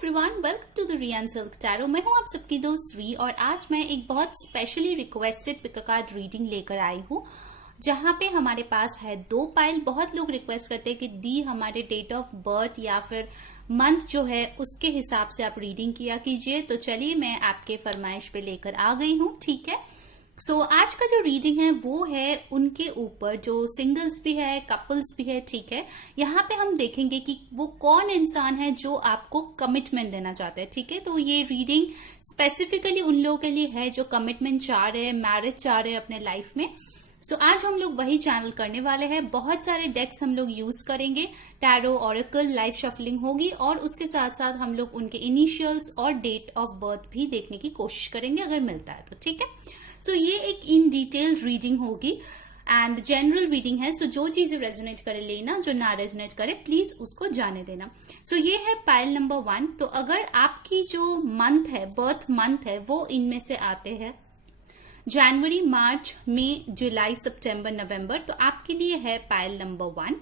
Everyone, welcome to the Riyan silk tarot. मैं हूं आप सबकी दोस्त री और आज मैं एक बहुत specially requested pick card reading लेकर आई हूं, जहां पे हमारे पास है 2 पाइल। बहुत लोग रिक्वेस्ट करते हैं कि दी हमारे डेट ऑफ बर्थ या फिर मंथ जो है उसके हिसाब से आप रीडिंग किया कीजिए। तो चलिए मैं आपके फरमाइश पे लेकर आ गई हूँ, ठीक है। आज का जो रीडिंग है वो है उनके ऊपर जो सिंगल्स भी है, कपल्स भी है, ठीक है। यहाँ पे हम देखेंगे कि वो कौन इंसान है जो आपको कमिटमेंट देना चाहता है, ठीक है। तो ये रीडिंग स्पेसिफिकली उन लोगों के लिए है जो कमिटमेंट चाह रहे हैं, मैरिज चाह रहे हैं अपने लाइफ में। आज हम लोग वही चैनल करने वाले हैं। बहुत सारे डेक्स हम लोग यूज करेंगे, टैरो, ऑरेकल, लाइव शफलिंग होगी और उसके साथ साथ हम लोग उनके इनिशियल्स और डेट ऑफ बर्थ भी देखने की कोशिश करेंगे अगर मिलता है तो, ठीक है। ये एक इन डिटेल रीडिंग होगी एंड जनरल रीडिंग है। जो चीजें रेजोनेट करे लेना, जो ना रेजोनेट करे प्लीज उसको जाने देना। ये है पाइल नंबर 1। तो अगर आपकी जो मंथ है, बर्थ मंथ है, वो इनमें से आते हैं जनवरी, मार्च, मई, जुलाई, सितंबर, नवंबर, तो आपके लिए है पाइल नंबर 1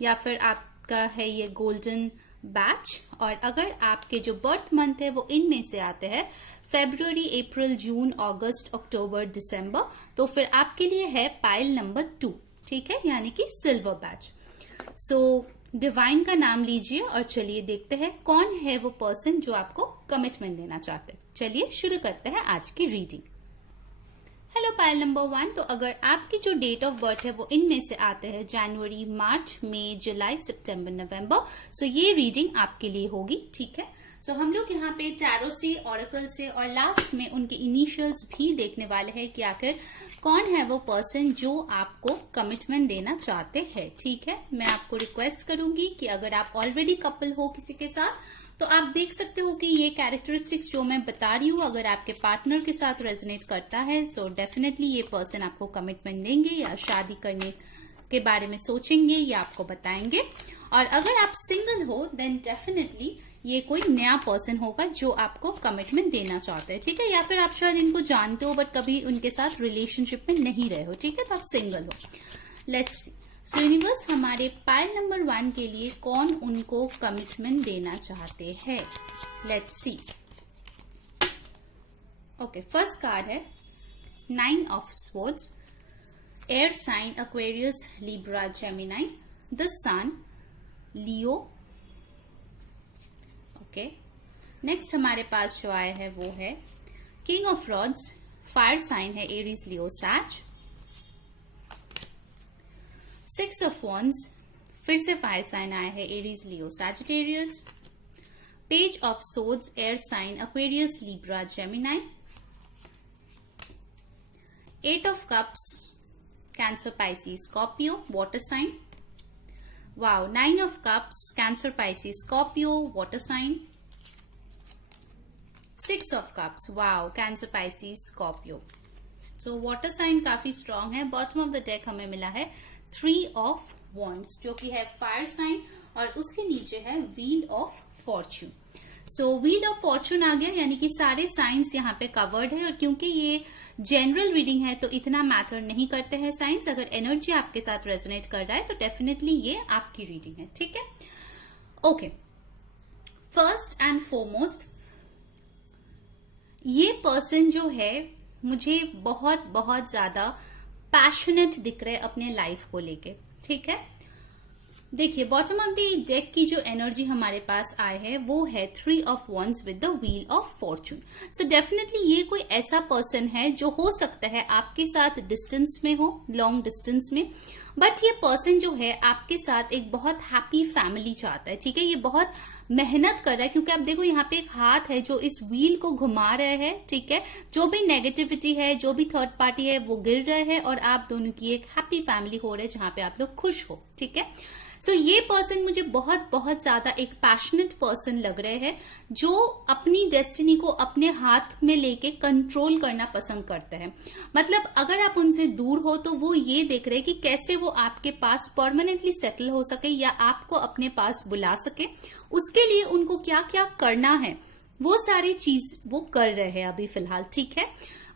या फिर आपका है ये गोल्डन बैच। और अगर आपके जो बर्थ मंथ है वो इनमें से आते हैं फरवरी, अप्रैल, जून, अगस्त, अक्टूबर, दिसंबर, तो फिर आपके लिए है पाइल नंबर 2, ठीक है, यानी कि सिल्वर बैच। डिवाइन का नाम लीजिए और चलिए देखते हैं कौन है वो पर्सन जो आपको कमिटमेंट देना चाहते हैं। चलिए शुरू करते हैं आज की रीडिंग। Hello pile number 1। तो अगर आपकी जो डेट ऑफ बर्थ है वो इनमें से आते हैं जनवरी, मार्च, मई, जुलाई, सितंबर, नवंबर, ये रीडिंग आपके लिए होगी, ठीक है। हम लोग यहाँ पे टैरो से, ऑरेकल से और लास्ट में उनके इनिशियल्स भी देखने वाले हैं कि आखिर कौन है वो पर्सन जो आपको कमिटमेंट देना चाहते हैं, ठीक है। मैं आपको रिक्वेस्ट करूंगी कि अगर आप ऑलरेडी कपल हो किसी के साथ तो आप देख सकते हो कि ये कैरेक्टरिस्टिक्स जो मैं बता रही हूँ अगर आपके पार्टनर के साथ रेजोनेट करता है डेफिनेटली ये पर्सन आपको कमिटमेंट देंगे या शादी करने के बारे में सोचेंगे या आपको बताएंगे। और अगर आप सिंगल हो देन डेफिनेटली ये कोई नया पर्सन होगा जो आपको कमिटमेंट देना चाहते हैं, ठीक है। या फिर आप शायद इनको जानते हो बट कभी उनके साथ रिलेशनशिप में नहीं रहे हो, ठीक है, तो आप सिंगल हो। Let's see. यूनिवर्स हमारे पाइल नंबर 1 के लिए कौन उनको कमिटमेंट देना चाहते हैं। Let's see. Okay, first card है 9 of swords, air sign Aquarius, Libra, Gemini, the sun, Leo. Okay, next हमारे पास जो आया है वो है king of rods, fire sign है Aries, Leo, Sag. 6 of wands, फिर से फायर साइन आया है Aries, Leo, Sagittarius. Page of swords, air sign Aquarius, Libra, Gemini. 8 of cups, Cancer, Pisces, Scorpio, water sign. Wow, 9 of cups, Cancer, Pisces, Scorpio, water sign. 6 of cups, wow, Cancer, Pisces, Scorpio. Water sign काफी strong है। Bottom of the deck हमें मिला है 3 of wands जो कि है fire sign और उसके नीचे है wheel of fortune. Wheel of fortune आ गया यानी कि सारे साइंस यहाँ पे कवर्ड है। और क्योंकि ये जनरल रीडिंग है तो इतना मैटर नहीं करते हैं साइंस। अगर एनर्जी आपके साथ रेजोनेट कर रहा है तो डेफिनेटली ये आपकी रीडिंग है, ठीक है। ओके, फर्स्ट एंड फॉरमोस्ट ये पर्सन जो है मुझे बहुत बहुत ज्यादा पैशनेट दिख रहे अपने लाइफ को लेके, ठीक है। देखिए, बॉटम ऑफ द डेक की जो एनर्जी हमारे पास आए है वो है 3 of wands with the wheel of Fortune. Definitely ये कोई ऐसा पर्सन है जो हो सकता है आपके साथ डिस्टेंस में हो, लॉन्ग डिस्टेंस में, बट ये पर्सन जो है आपके साथ एक बहुत हैप्पी फैमिली चाहता है, ठीक है। ये बहुत मेहनत कर रहा है क्योंकि आप देखो यहाँ पे एक हाथ है जो इस व्हील को घुमा रहे हैं, ठीक है। जो भी नेगेटिविटी है, जो भी थर्ड पार्टी है वो गिर रहे हैं और आप दोनों की एक हैप्पी फैमिली हो रही है जहां पे आप लोग खुश हो, ठीक है। ये पर्सन मुझे बहुत बहुत ज्यादा एक पैशनेट पर्सन लग रहे हैं जो अपनी डेस्टिनी को अपने हाथ में लेके कंट्रोल करना पसंद करते हैं। मतलब अगर आप उनसे दूर हो तो वो ये देख रहे हैं कि कैसे वो आपके पास परमानेंटली सेटल हो सके या आपको अपने पास बुला सके। उसके लिए उनको क्या क्या करना है वो सारी चीज वो कर रहे हैं अभी फिलहाल, ठीक है।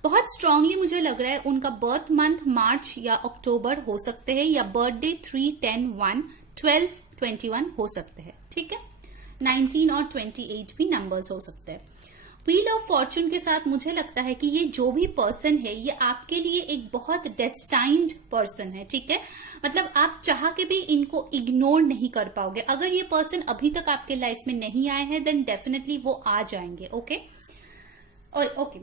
बहुत स्ट्रांगली मुझे लग रहा है उनका बर्थ मंथ मार्च या अक्टूबर हो सकते हैं या बर्थडे 3, 10, 1, 12, 21 हो सकते हैं, ठीक है। 19 और 28 भी नंबर्स हो सकते हैं। व्हील ऑफ फॉर्चून के साथ मुझे लगता है कि ये जो भी पर्सन है ये आपके लिए एक बहुत डेस्टाइन्ड पर्सन है, ठीक है। मतलब आप चाह के भी इनको इग्नोर नहीं कर पाओगे। अगर ये पर्सन अभी तक आपके लाइफ में नहीं आए हैं देन डेफिनेटली वो आ जाएंगे, ओके। ओके,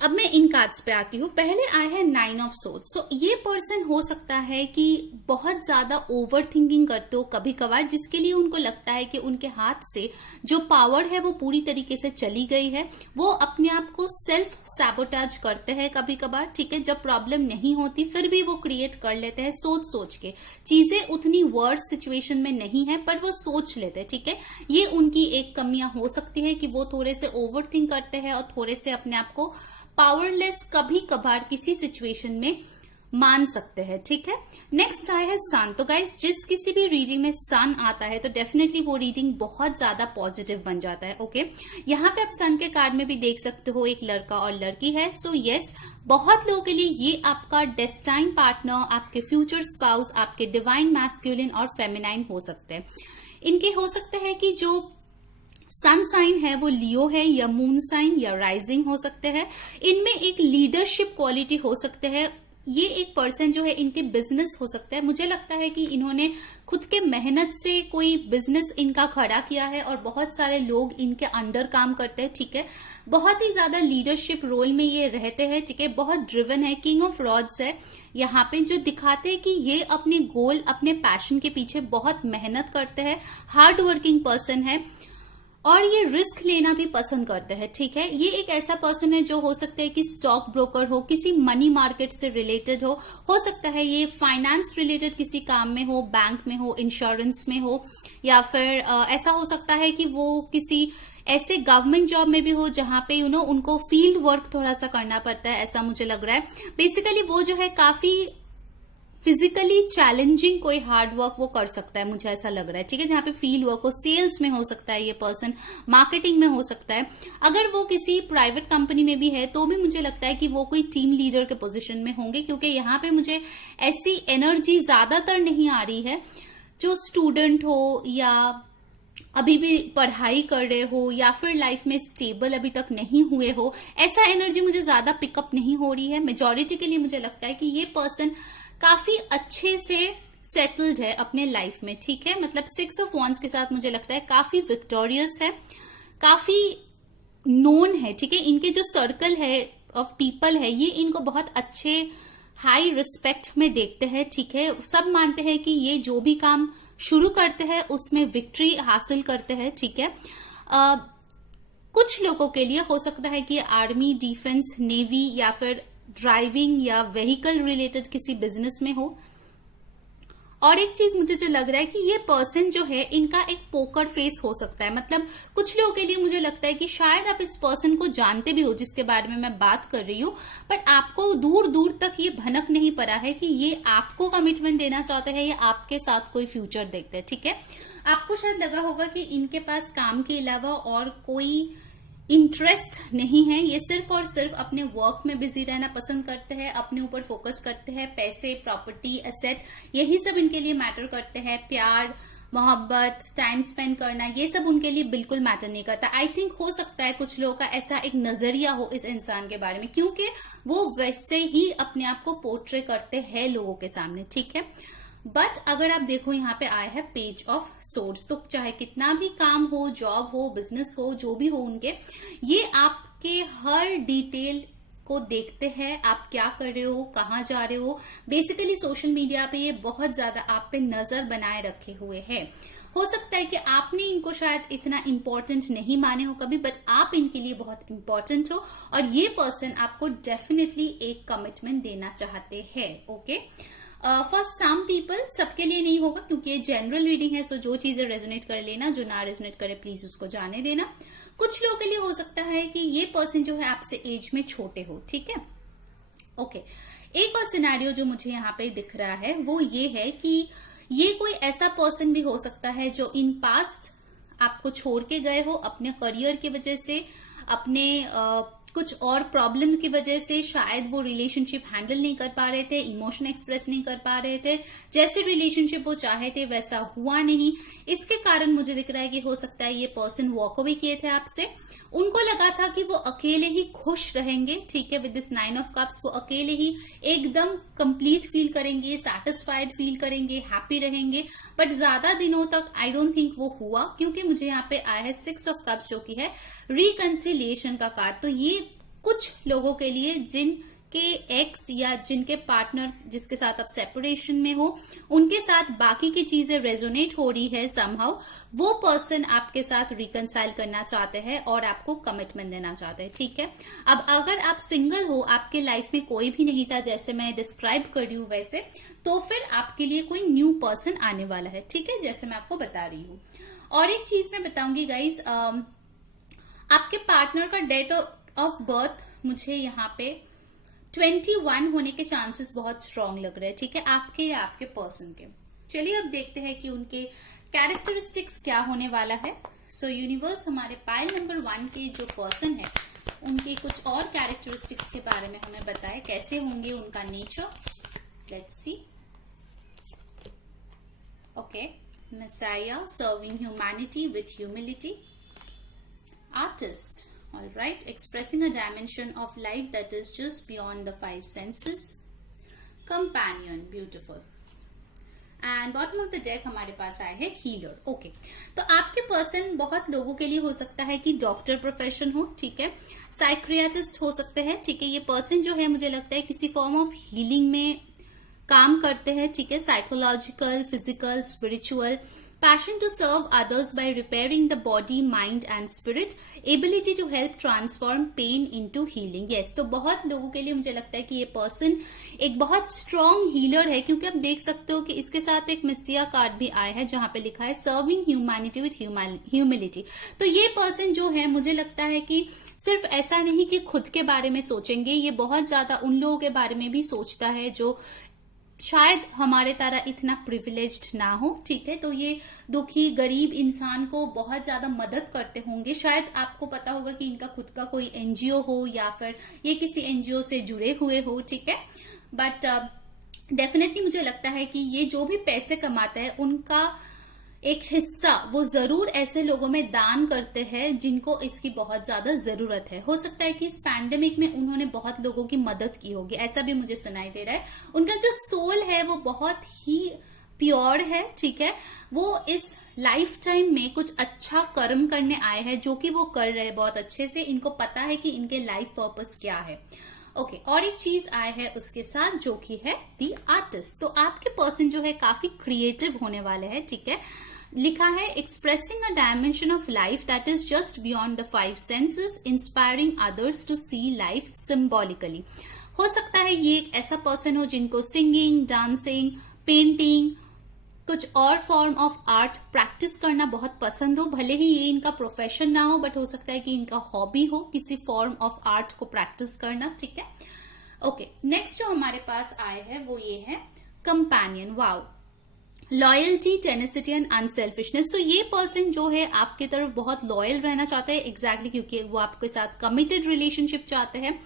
अब मैं इन कार्ड्स पे आती हूँ। पहले आए हैं 9 ऑफ सोर्ड्स। सो ये पर्सन हो सकता है कि बहुत ज्यादा ओवर थिंकिंग करते हो कभी कभार, जिसके लिए उनको लगता है कि उनके हाथ से जो पावर है वो पूरी तरीके से चली गई है। वो अपने आप को सेल्फ सैबोटाज करते हैं कभी कभार, ठीक है। जब प्रॉब्लम नहीं होती फिर भी वो क्रिएट कर लेते हैं सोच सोच के। चीजें उतनी वर्स सिचुएशन में नहीं है पर वो सोच लेते हैं, ठीक है। ये उनकी एक कमियां हो सकती है कि वो थोड़े से ओवर थिंक करते हैं और थोड़े से अपने आप को पावरलेस कभी कभार किसी सिचुएशन में मान सकते हैं, ठीक है। नेक्स्ट आया है सन। तो गाइस, जिस किसी भी रीडिंग में सन आता है तो डेफिनेटली वो रीडिंग बहुत ज्यादा पॉजिटिव बन जाता है, ओके। यहाँ पे आप सन के कार्ड में भी देख सकते हो एक लड़का और लड़की है। सो यस, बहुत लोगों के लिए ये आपका डेस्टाइन पार्टनर, आपके फ्यूचर स्पाउस, आपके डिवाइन मैस्कुलिन और फेमिनाइन हो सकते हैं। इनके हो सकते हैं कि जो सन साइन है वो लियो है या मून साइन या राइजिंग हो सकते हैं। इनमें एक लीडरशिप क्वालिटी हो सकते हैं। ये एक पर्सन जो है इनके बिजनेस हो सकता है। मुझे लगता है कि इन्होंने खुद के मेहनत से कोई बिजनेस इनका खड़ा किया है और बहुत सारे लोग इनके अंडर काम करते हैं, ठीक है। बहुत ही ज्यादा लीडरशिप रोल में ये रहते हैं, ठीक है। बहुत ड्रिवन है, किंग ऑफ रॉड्स है यहाँ पे, जो दिखाते हैं कि ये अपने गोल, अपने पैशन के पीछे बहुत मेहनत करते हैं, हार्ड वर्किंग पर्सन है और ये रिस्क लेना भी पसंद करते हैं, ठीक है। ये एक ऐसा पर्सन है जो हो सकता है कि स्टॉक ब्रोकर हो, किसी मनी मार्केट से रिलेटेड हो सकता है ये फाइनेंस रिलेटेड किसी काम में हो, बैंक में हो, इंश्योरेंस में हो, या फिर ऐसा हो सकता है कि वो किसी ऐसे गवर्नमेंट जॉब में भी हो जहां पे उनको फील्ड वर्क थोड़ा सा करना पड़ता है, ऐसा मुझे लग रहा है। बेसिकली वो जो है काफी फिजिकली चैलेंजिंग कोई हार्ड वर्क वो कर सकता है, मुझे ऐसा लग रहा है, ठीक है। जहां पे फील्ड वर्क हो, सेल्स में हो सकता है ये पर्सन, मार्केटिंग में हो सकता है। अगर वो किसी प्राइवेट कंपनी में भी है तो भी मुझे लगता है कि वो कोई टीम लीडर के पोजीशन में होंगे, क्योंकि यहाँ पे मुझे ऐसी एनर्जी ज्यादातर नहीं आ रही है। जो स्टूडेंट हो या अभी भी पढ़ाई कर रहे हो या फिर लाइफ में स्टेबल अभी तक नहीं हुए हो, ऐसा एनर्जी मुझे ज्यादा पिकअप नहीं हो रही है। मेजॉरिटी के लिए मुझे लगता है कि ये पर्सन काफी अच्छे से सेटल्ड है अपने लाइफ में, ठीक है। मतलब 6 ऑफ वॉन्ड्स के साथ मुझे लगता है काफी विक्टोरियस है, काफी नोन है, ठीक है। इनके जो सर्कल है ऑफ पीपल है ये इनको बहुत अच्छे हाई रिस्पेक्ट में देखते हैं, ठीक है। सब मानते हैं कि ये जो भी काम शुरू करते हैं उसमें विक्ट्री हासिल करते हैं, ठीक है। कुछ लोगों के लिए हो सकता है कि आर्मी, डिफेंस, नेवी या फिर ड्राइविंग या व्हीकल रिलेटेड किसी बिजनेस में हो। और एक चीज मुझे जो लग रहा है कि ये पर्सन जो है इनका एक पोकर फेस हो सकता है। मतलब कुछ लोगों के लिए मुझे लगता है कि शायद आप इस पर्सन को जानते भी हो जिसके बारे में मैं बात कर रही हूँ, बट आपको दूर दूर तक ये भनक नहीं पड़ा है कि ये आपको कमिटमेंट देना चाहते हैं या आपके साथ कोई फ्यूचर देखते हैं, ठीक है। आपको शायद लगा होगा कि इनके पास काम के अलावा और कोई इंटरेस्ट नहीं है, ये सिर्फ और सिर्फ अपने वर्क में बिजी रहना पसंद करते हैं, अपने ऊपर फोकस करते हैं। पैसे, प्रॉपर्टी, एसेट, यही सब इनके लिए मैटर करते हैं। प्यार, मोहब्बत, टाइम स्पेंड करना, ये सब उनके लिए बिल्कुल मैटर नहीं करता। आई थिंक हो सकता है कुछ लोगों का ऐसा एक नजरिया हो इस इंसान के बारे में, क्योंकि वो वैसे ही अपने आप को पोर्ट्रे करते हैं लोगों के सामने, ठीक है। बट अगर आप देखो यहाँ पे आया है पेज ऑफ सोर्ड्स, तो चाहे कितना भी काम हो, जॉब हो, बिजनेस हो, जो भी हो उनके, ये आपके हर डिटेल को देखते हैं। आप क्या कर रहे हो, कहाँ जा रहे हो, बेसिकली सोशल मीडिया पे ये बहुत ज्यादा आप पे नजर बनाए रखे हुए हैं। हो सकता है कि आपने इनको शायद इतना इंपॉर्टेंट नहीं माने हो कभी, बट आप इनके लिए बहुत इंपॉर्टेंट हो और ये पर्सन आपको डेफिनेटली एक कमिटमेंट देना चाहते हैं, ओके। फॉर सम पीपल, सबके लिए नहीं होगा क्योंकि ये जनरल रीडिंग है, सो जो चीजें रेजोनेट कर लेना, जो ना रेजोनेट करे प्लीज उसको जाने देना। कुछ लोगों के लिए हो सकता है कि ये पर्सन जो है आपसे एज में छोटे हो, ठीक है, ओके। एक और सिनेरियो जो मुझे यहाँ पे दिख रहा है वो ये है कि ये कोई ऐसा पर्सन भी हो सकता है जो इन पास्ट आपको छोड़ के गए हो अपने करियर की वजह से, अपने कुछ और प्रॉब्लम की वजह से शायद वो रिलेशनशिप हैंडल नहीं कर पा रहे थे, इमोशन एक्सप्रेस नहीं कर पा रहे थे, जैसे रिलेशनशिप वो चाहे थे वैसा हुआ नहीं। इसके कारण मुझे दिख रहा है कि हो सकता है ये पर्सन वॉक अवे किए थे आपसे। उनको लगा था कि वो अकेले ही खुश रहेंगे, ठीक है, विद दिस 9 ऑफ कप्स वो अकेले ही एकदम कंप्लीट फील करेंगे, सेटिस्फाइड फील करेंगे, हैप्पी रहेंगे। बट ज्यादा दिनों तक आई डोंट थिंक वो हुआ, क्योंकि मुझे यहाँ पे आया है 6 ऑफ कप्स जो कि है रिकंसिलिएशन का कार्ड। तो ये कुछ लोगों के लिए जिनके एक्स या जिनके पार्टनर जिसके साथ आप सेपरेशन में हो, उनके साथ बाकी की चीजें रेजोनेट हो रही है समहाउ, वो पर्सन आपके साथ रिकंसाइल करना चाहते हैं और आपको कमिटमेंट देना चाहते हैं, ठीक है। अब अगर आप सिंगल हो, आपके लाइफ में कोई भी नहीं था जैसे मैं डिस्क्राइब कर रही हूं वैसे, तो फिर आपके लिए कोई न्यू पर्सन आने वाला है, ठीक है, जैसे मैं आपको बता रही हूँ। और एक चीज मैं बताऊंगी गाइज, आपके पार्टनर का डेट ऑफ बर्थ मुझे यहाँ पे 21 होने के चांसेस बहुत स्ट्रांग लग रहे हैं, ठीक है, आपके या आपके पर्सन के। चलिए अब देखते हैं कि उनके कैरेक्टरिस्टिक्स क्या होने वाला है। सो यूनिवर्स हमारे पाइल नंबर 1 के जो पर्सन है उनके कुछ और कैरेक्टरिस्टिक्स के बारे में हमें बताए, कैसे होंगे उनका nature. Let's see. Okay, Messiah, serving humanity with humility. Artist, all right, expressing a dimension of life that is just beyond the 5 senses. Companion, beautiful. And bottom of the deck हमारे पास आए हैं हीलर। ओके, तो आपके person बहुत लोगों के लिए हो सकता है कि डॉक्टर प्रोफेशन हो, ठीक है, साइक्रियाटिस्ट हो सकते हैं, ठीक है। ये पर्सन जो है मुझे लगता है किसी फॉर्म ऑफ हीलिंग में काम करते हैं, ठीक है, psychological, physical, spiritual. Passion to serve others by repairing the body, mind and spirit. Ability to help transform pain into healing. Yes, तो बहुत लोगों के लिए मुझे लगता है कि ये पर्सन एक बहुत स्ट्रॉन्ग हीलर है, क्योंकि आप देख सकते हो कि इसके साथ एक मेसिया कार्ड भी आया है जहां पे लिखा है सर्विंग ह्यूमैनिटी विथ ह्यूमिलिटी। तो ये पर्सन जो है मुझे लगता है कि सिर्फ ऐसा नहीं कि खुद के बारे में सोचेंगे, ये बहुत ज्यादा उन लोगों के बारे में भी सोचता है जो शायद हमारे तरह इतना प्रिविलेज्ड ना हो, ठीक है। तो ये दुखी गरीब इंसान को बहुत ज्यादा मदद करते होंगे। शायद आपको पता होगा कि इनका खुद का कोई एनजीओ हो या फिर ये किसी एनजीओ से जुड़े हुए हो, ठीक है। बट डेफिनेटली मुझे लगता है कि ये जो भी पैसे कमाते हैं उनका एक हिस्सा वो जरूर ऐसे लोगों में दान करते हैं जिनको इसकी बहुत ज्यादा जरूरत है। हो सकता है कि इस पैंडेमिक में उन्होंने बहुत लोगों की मदद की होगी, ऐसा भी मुझे सुनाई दे रहा है। उनका जो सोल है वो बहुत ही प्योर है, ठीक है। वो इस लाइफ टाइम में कुछ अच्छा कर्म करने आए हैं, जो कि वो कर रहे हैं बहुत अच्छे से। इनको पता है कि इनके लाइफ पर्पस क्या है। ओके, और एक चीज आया है उसके साथ जो कि है दी आर्टिस्ट। तो आपके पर्सन जो है काफी क्रिएटिव होने वाले हैं, ठीक है। लिखा है expressing a dimension of life that is just beyond the 5 senses, inspiring others to see life symbolically. हो सकता है ये एक ऐसा पर्सन हो जिनको सिंगिंग, डांसिंग, पेंटिंग, कुछ और फॉर्म ऑफ आर्ट प्रैक्टिस करना बहुत पसंद हो। भले ही ये इनका प्रोफेशन ना हो, बट हो सकता है कि इनका हॉबी हो किसी फॉर्म ऑफ आर्ट को प्रैक्टिस करना, ठीक है। ओके, नेक्स्ट जो हमारे पास आए हैं वो ये है companion. Wow, loyalty, tenacity and unselfishness. तो ये पर्सन जो है आपकी तरफ बहुत लॉयल रहना चाहते हैं, एग्जैक्टली क्योंकि वो आपके साथ कमिटेड रिलेशनशिप चाहते हैं।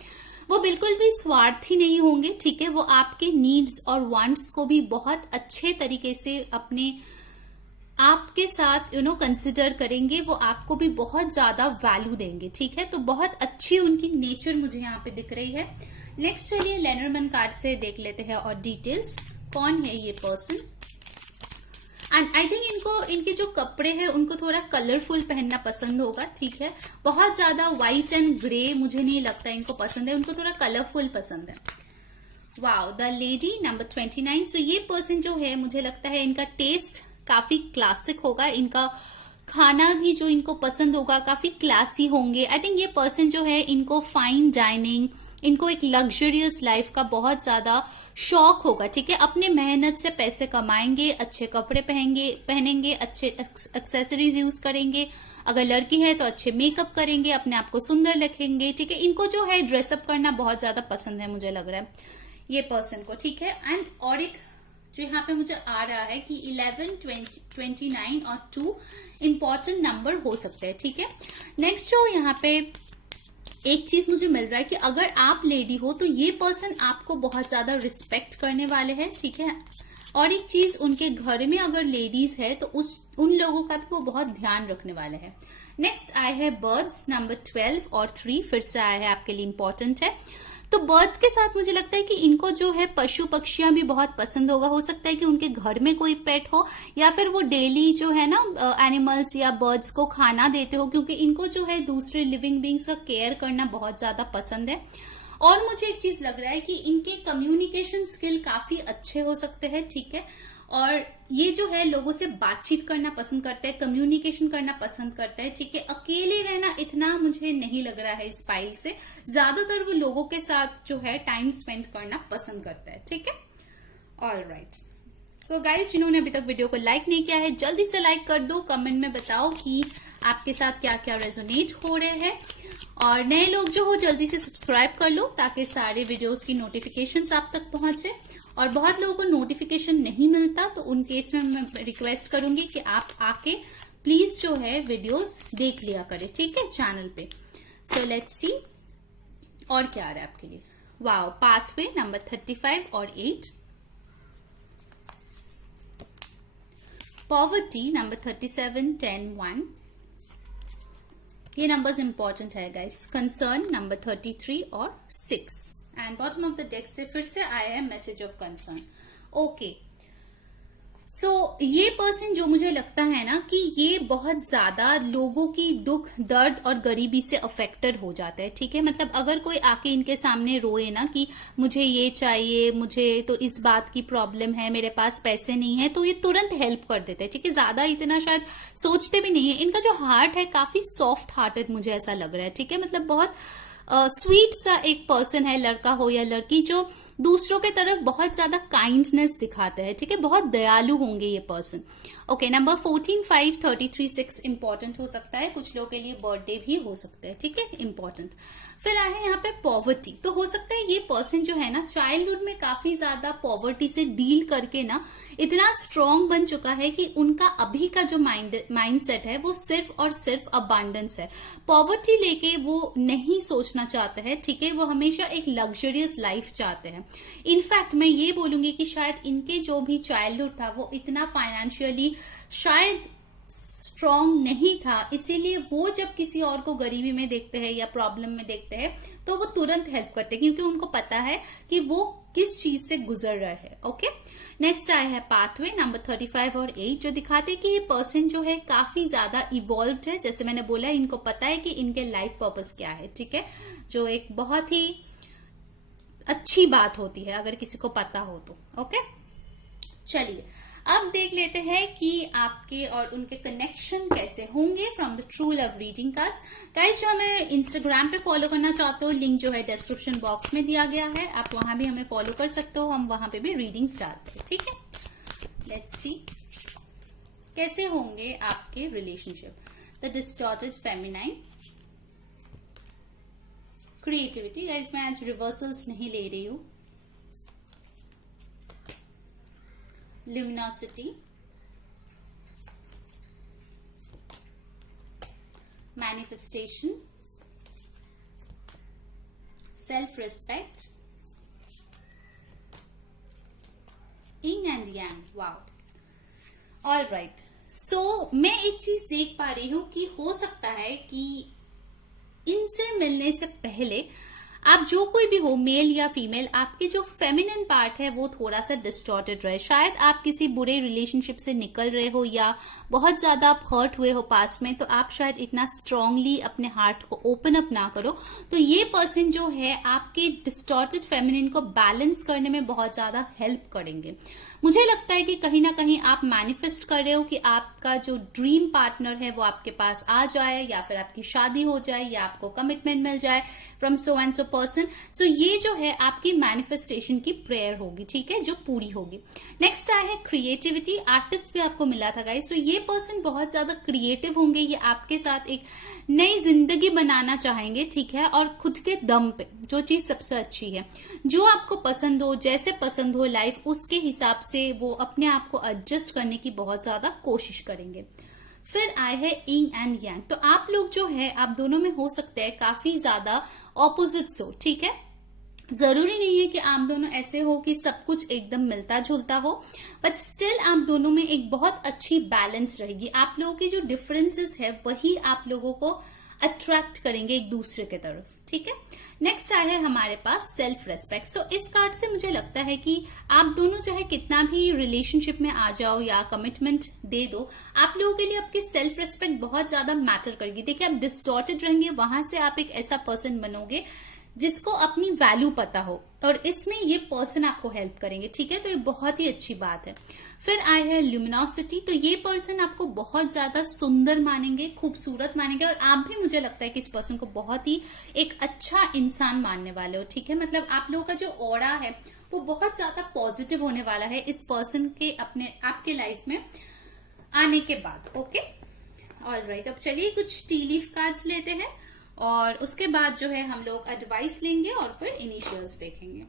वो बिल्कुल भी स्वार्थी नहीं होंगे, ठीक है। वो आपके नीड्स और वांट्स को भी बहुत अच्छे तरीके से अपने आपके साथ कंसिडर करेंगे। वो आपको भी बहुत ज्यादा वैल्यू देंगे, ठीक है। तो बहुत अच्छी उनकी नेचर मुझे यहाँ पे दिख रही है। नेक्स्ट चलिए लेनरमैन कार्ड से देख लेते हैं और डिटेल्स, कौन है ये पर्सन। एंड आई थिंक इनके जो कपड़े हैं उनको थोड़ा कलरफुल पहनना पसंद होगा, ठीक है। बहुत ज्यादा व्हाइट एंड ग्रे मुझे नहीं लगता इनको पसंद है, उनको थोड़ा कलरफुल पसंद है। Wow, the lady number 29। सो ये पर्सन जो है मुझे लगता है इनका टेस्ट काफी क्लासिक होगा, इनका खाना भी जो इनको पसंद होगा काफी क्लासी होंगे। आई थिंक ये पर्सन जो है इनको फाइन डाइनिंग, इनको एक लग्जरियस लाइफ का बहुत ज्यादा शौक होगा, ठीक है। अपने मेहनत से पैसे कमाएंगे, अच्छे कपड़े पहनेंगे, अच्छे एक्सेसरीज यूज करेंगे। अगर लड़की है तो अच्छे मेकअप करेंगे, अपने आप को सुंदर रखेंगे, ठीक है। इनको जो है ड्रेसअप करना बहुत ज्यादा पसंद है मुझे लग रहा है ये पर्सन को, ठीक है। एंड और एक जो यहाँ पे मुझे आ रहा है कि 11, 29 और 2 इंपॉर्टेंट नंबर हो सकते हैं, ठीक है। नेक्स्ट जो यहाँ पे एक चीज मुझे मिल रहा है कि अगर आप लेडी हो तो ये पर्सन आपको बहुत ज्यादा रिस्पेक्ट करने वाले हैं, ठीक है। और एक चीज, उनके घर में अगर लेडीज है तो उन लोगों का भी वो बहुत ध्यान रखने वाले हैं। नेक्स्ट आए है बर्ड्स, नंबर 12 और 3 फिर से आया है, आपके लिए इंपॉर्टेंट है। तो बर्ड्स के साथ मुझे लगता है कि इनको जो है पशु पक्षियां भी बहुत पसंद होगा। हो सकता है कि उनके घर में कोई पेट हो या फिर वो डेली जो है ना एनिमल्स या बर्ड्स को खाना देते हो, क्योंकि इनको जो है दूसरे लिविंग बींग्स का केयर करना बहुत ज्यादा पसंद है। और मुझे एक चीज लग रहा है कि इनके कम्युनिकेशन स्किल काफी अच्छे हो सकते हैं, ठीक है। और ये जो है लोगों से बातचीत करना पसंद करते हैं, कम्युनिकेशन करना पसंद करते हैं, ठीक है। अकेले रहना इतना मुझे नहीं लग रहा है इस पाइल से, ज्यादातर वो लोगों के साथ जो है टाइम स्पेंड करना पसंद करता है, ठीक है। ऑलराइट, सो गाइस, जिन्होंने अभी तक वीडियो को लाइक नहीं किया है जल्दी से लाइक कर दो। कमेंट में बताओ कि आपके साथ क्या क्या रेजोनेट हो रहे हैं। और नए लोग जो हो जल्दी से सब्सक्राइब कर लो ताकि सारे वीडियोस की नोटिफिकेशंस आप तक पहुंचे। और बहुत लोगों को नोटिफिकेशन नहीं मिलता तो उन केस में मैं रिक्वेस्ट करूंगी कि आप आके प्लीज जो है वीडियोस देख लिया करें, ठीक है, चैनल पे। सो लेट्स सी और क्या आ रहा है आपके लिए। वाओ, पाथवे नंबर 35 और 8, पॉवर्टी नंबर 37, 10, 1, ये नंबर्स इंपॉर्टेंट है गाइस। कंसर्न नंबर 33 और 6 and bottom of the deck से फिर से आया है मैसेज ऑफ कंसर्न। ओके, सो ये पर्सन जो मुझे लगता है ना कि ये बहुत ज्यादा लोगों की दुख दर्द और गरीबी से अफेक्टेड हो जाता है, ठीक है। मतलब अगर कोई आके इनके सामने रोए ना कि मुझे ये चाहिए, मुझे तो इस बात की प्रॉब्लम है, मेरे पास पैसे नहीं है, तो ये तुरंत हेल्प कर देते हैं, ठीक है। ज्यादा इतना शायद सोचते भी नहीं है। इनका जो हार्ट है काफी सॉफ्ट हार्टेड मुझे ऐसा लग रहा है, ठीक है। मतलब बहुत स्वीट सा एक पर्सन है, लड़का हो या लड़की, जो दूसरों के तरफ बहुत ज्यादा काइंडनेस दिखाते हैं, ठीक है। बहुत दयालु होंगे ये पर्सन। ओके, नंबर 14, 5, 33, 6 इंपॉर्टेंट हो सकता है, कुछ लोगों के लिए बर्थडे भी हो सकता है, ठीक है, इंपॉर्टेंट। फिर आए हैं यहाँ पे पॉवर्टी। तो हो सकता है ये पर्सन जो है ना चाइल्डहुड में काफी ज्यादा पॉवर्टी से डील करके ना इतना स्ट्रांग बन चुका है कि उनका अभी का जो माइंडसेट है वो सिर्फ और सिर्फ अबांडेंस है। पॉवर्टी लेके वो नहीं सोचना चाहते हैं, ठीक है। वो हमेशा एक लग्जरियस लाइफ चाहते हैं। इनफैक्ट मैं ये बोलूंगी कि शायद इनके जो भी चाइल्डहुड था वो इतना फाइनेंशियली शायद स्ट्रॉन्ग नहीं था, इसीलिए वो जब किसी और को गरीबी में देखते हैं या प्रॉब्लम में देखते हैं तो वो तुरंत हेल्प करते हैं, क्योंकि उनको पता है कि वो किस चीज से गुजर रहे हैं। ओके, नेक्स्ट आया है पाथवे नंबर 35 और 8, जो दिखाते हैं कि ये पर्सन जो है काफी ज्यादा इवॉल्व्ड है। जैसे मैंने बोला, इनको पता है कि इनके लाइफ पर्पस क्या है, ठीक है, जो एक बहुत ही अच्छी बात होती है अगर किसी को पता हो तो। ओके, चलिए अब देख लेते हैं कि आपके और उनके कनेक्शन कैसे होंगे from the true love reading cards. Guys, जो हमें इंस्टाग्राम पे फॉलो करना चाहते हो, लिंक जो है डिस्क्रिप्शन बॉक्स में दिया गया है, आप वहां भी हमें फॉलो कर सकते हो, हम वहां पे भी रीडिंग्स डालते हैं, ठीक है। लेट्स सी कैसे होंगे आपके relationship. The distorted feminine, creativity. Guys, मैं आज रिवर्सल्स नहीं ले रही हूं। luminosity, manifestation, self-respect, yin and yang। wow, all right, so मैं एक चीज देख पा रही हूं कि हो सकता है कि इनसे मिलने से पहले आप जो कोई भी हो, मेल या फीमेल, आपके जो फेमिनिन पार्ट है वो थोड़ा सा डिस्टॉर्टेड रहे। शायद आप किसी बुरे रिलेशनशिप से निकल रहे हो या बहुत ज्यादा आप हर्ट हुए हो पास्ट में, तो आप शायद इतना स्ट्रांगली अपने हार्ट को ओपन अप ना करो। तो ये पर्सन जो है आपके डिस्टॉर्टेड फेमिनिन को बैलेंस करने में बहुत ज्यादा हेल्प करेंगे। मुझे लगता है कि कहीं ना कहीं आप मैनिफेस्ट कर रहे हो कि आपका जो ड्रीम पार्टनर है वो आपके पास आ जाए, या फिर आपकी शादी हो जाए, या आपको कमिटमेंट मिल जाए from so and so person. So ये जो है आपकी मैनिफेस्टेशन की प्रेयर होगी, ठीक है, जो पूरी होगी। नेक्स्ट आया है क्रिएटिविटी। आर्टिस्ट भी आपको मिला था गाइस। सो ये पर्सन बहुत ज्यादा क्रिएटिव होंगे, ये आपके साथ एक नई जिंदगी बनाना चाहेंगे, ठीक है, और खुद के दम पे, जो चीज सबसे अच्छी है, जो आपको पसंद हो, जैसे पसंद हो लाइफ, उसके हिसाब से वो अपने आप को एडजस्ट करने की बहुत ज्यादा कोशिश करेंगे। फिर आए है इंग एंड यांग। तो आप लोग जो है आप दोनों में हो सकता है काफी ज्यादा ऑपोजिट्स हो, ठीक है। जरूरी नहीं है कि आप दोनों ऐसे हो कि सब कुछ एकदम मिलता जुलता हो, बट स्टिल आप दोनों में एक बहुत अच्छी बैलेंस रहेगी। आप लोगों की जो डिफरेंसेस है वही आप लोगों को अट्रैक्ट करेंगे एक दूसरे की तरफ, ठीक है। नेक्स्ट आया है हमारे पास सेल्फ रेस्पेक्ट। सो इस कार्ड से मुझे लगता है कि आप दोनों चाहे कितना भी रिलेशनशिप में आ जाओ या कमिटमेंट दे दो, आप लोगों के लिए आपकी सेल्फ रेस्पेक्ट बहुत ज्यादा मैटर करेगी। देखिए, आप डिस्टॉर्टेड रहेंगे, वहां से आप एक ऐसा पर्सन बनोगे जिसको अपनी वैल्यू पता हो, और इसमें ये पर्सन आपको हेल्प करेंगे, ठीक है। तो ये बहुत ही अच्छी बात है। फिर आए है ल्यूमिनोसिटी। तो ये पर्सन आपको बहुत ज्यादा सुंदर मानेंगे, खूबसूरत मानेंगे, और आप भी मुझे लगता है कि इस पर्सन को बहुत ही एक अच्छा इंसान मानने वाले हो, ठीक है। मतलब आप लोगों का जो ऑरा है वो बहुत ज्यादा पॉजिटिव होने वाला है इस पर्सन के अपने आपके लाइफ में आने के बाद। Okay, alright. अब चलिए कुछ टी लीफ कार्ड्स लेते हैं और उसके बाद जो है हम लोग एडवाइस लेंगे और फिर इनिशियल्स देखेंगे।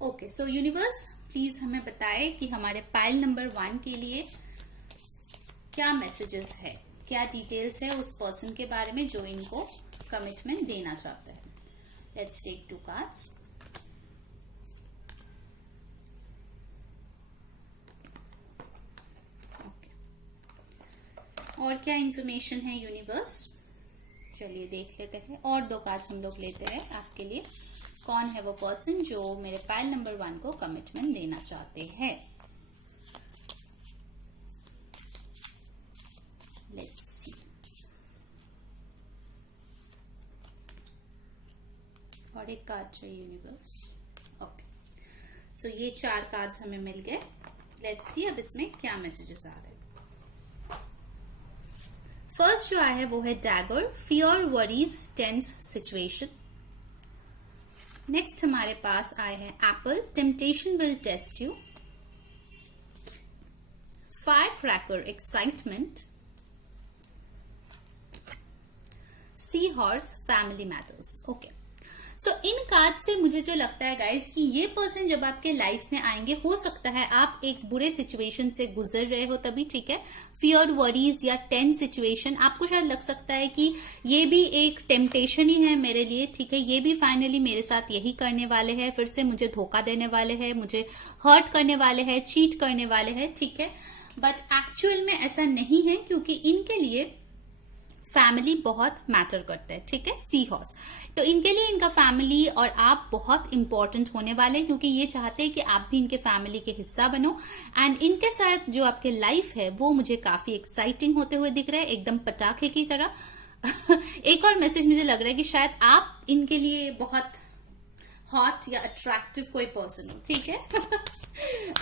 ओके, सो यूनिवर्स प्लीज हमें बताए कि हमारे पाइल नंबर 1 के लिए क्या मैसेजेस है, क्या डिटेल्स है उस पर्सन के बारे में जो इनको कमिटमेंट देना चाहता है। Let's take 2 cards. और क्या इंफॉर्मेशन है यूनिवर्स, चलिए देख लेते हैं। और 2 कार्ड्स हम लोग लेते हैं आपके लिए। कौन है वो पर्सन जो मेरे पाइल नंबर 1 को कमिटमेंट देना चाहते हैं। लेट्स सी। और एक कार्ड चाहिए यूनिवर्स। ओके, सो ये 4 कार्ड्स हमें मिल गए। लेट्स सी अब इसमें क्या मैसेजेस आ रहे हैं। फर्स्ट जो आया है वो है dagger, fear, worries, tense situation. Next हमारे पास आए हैं apple, temptation will test you. Fire cracker, excitement. Sea horse, family matters. Okay, so इन कार्ड से मुझे जो लगता है गाइज कि ये पर्सन जब आपके लाइफ में आएंगे, हो सकता है आप एक बुरे सिचुएशन से गुजर रहे हो तभी, ठीक है। फियर, वरीज या टेंस सिचुएशन, आपको शायद लग सकता है कि ये भी एक टेम्पटेशन ही है मेरे लिए, ठीक है। ये भी फाइनली मेरे साथ यही करने वाले हैं, फिर से मुझे धोखा देने वाले हैं, मुझे हर्ट करने वाले हैं, चीट करने वाले हैं, ठीक है। बट एक्चुअल में ऐसा नहीं है, क्योंकि इनके लिए फैमिली बहुत मैटर करता है, ठीक है। सी हॉर्स, तो इनके लिए इनका फैमिली और आप बहुत इंपॉर्टेंट होने वाले हैं, क्योंकि ये चाहते हैं कि आप भी इनके फैमिली के हिस्सा बनो। एंड इनके साथ जो आपके लाइफ है वो मुझे काफी एक्साइटिंग होते हुए दिख रहा है, एकदम पटाखे की तरह। एक और मैसेज मुझे लग रहा है कि शायद आप इनके लिए बहुत हॉट या अट्रैक्टिव कोई पर्सन हो, ठीक है।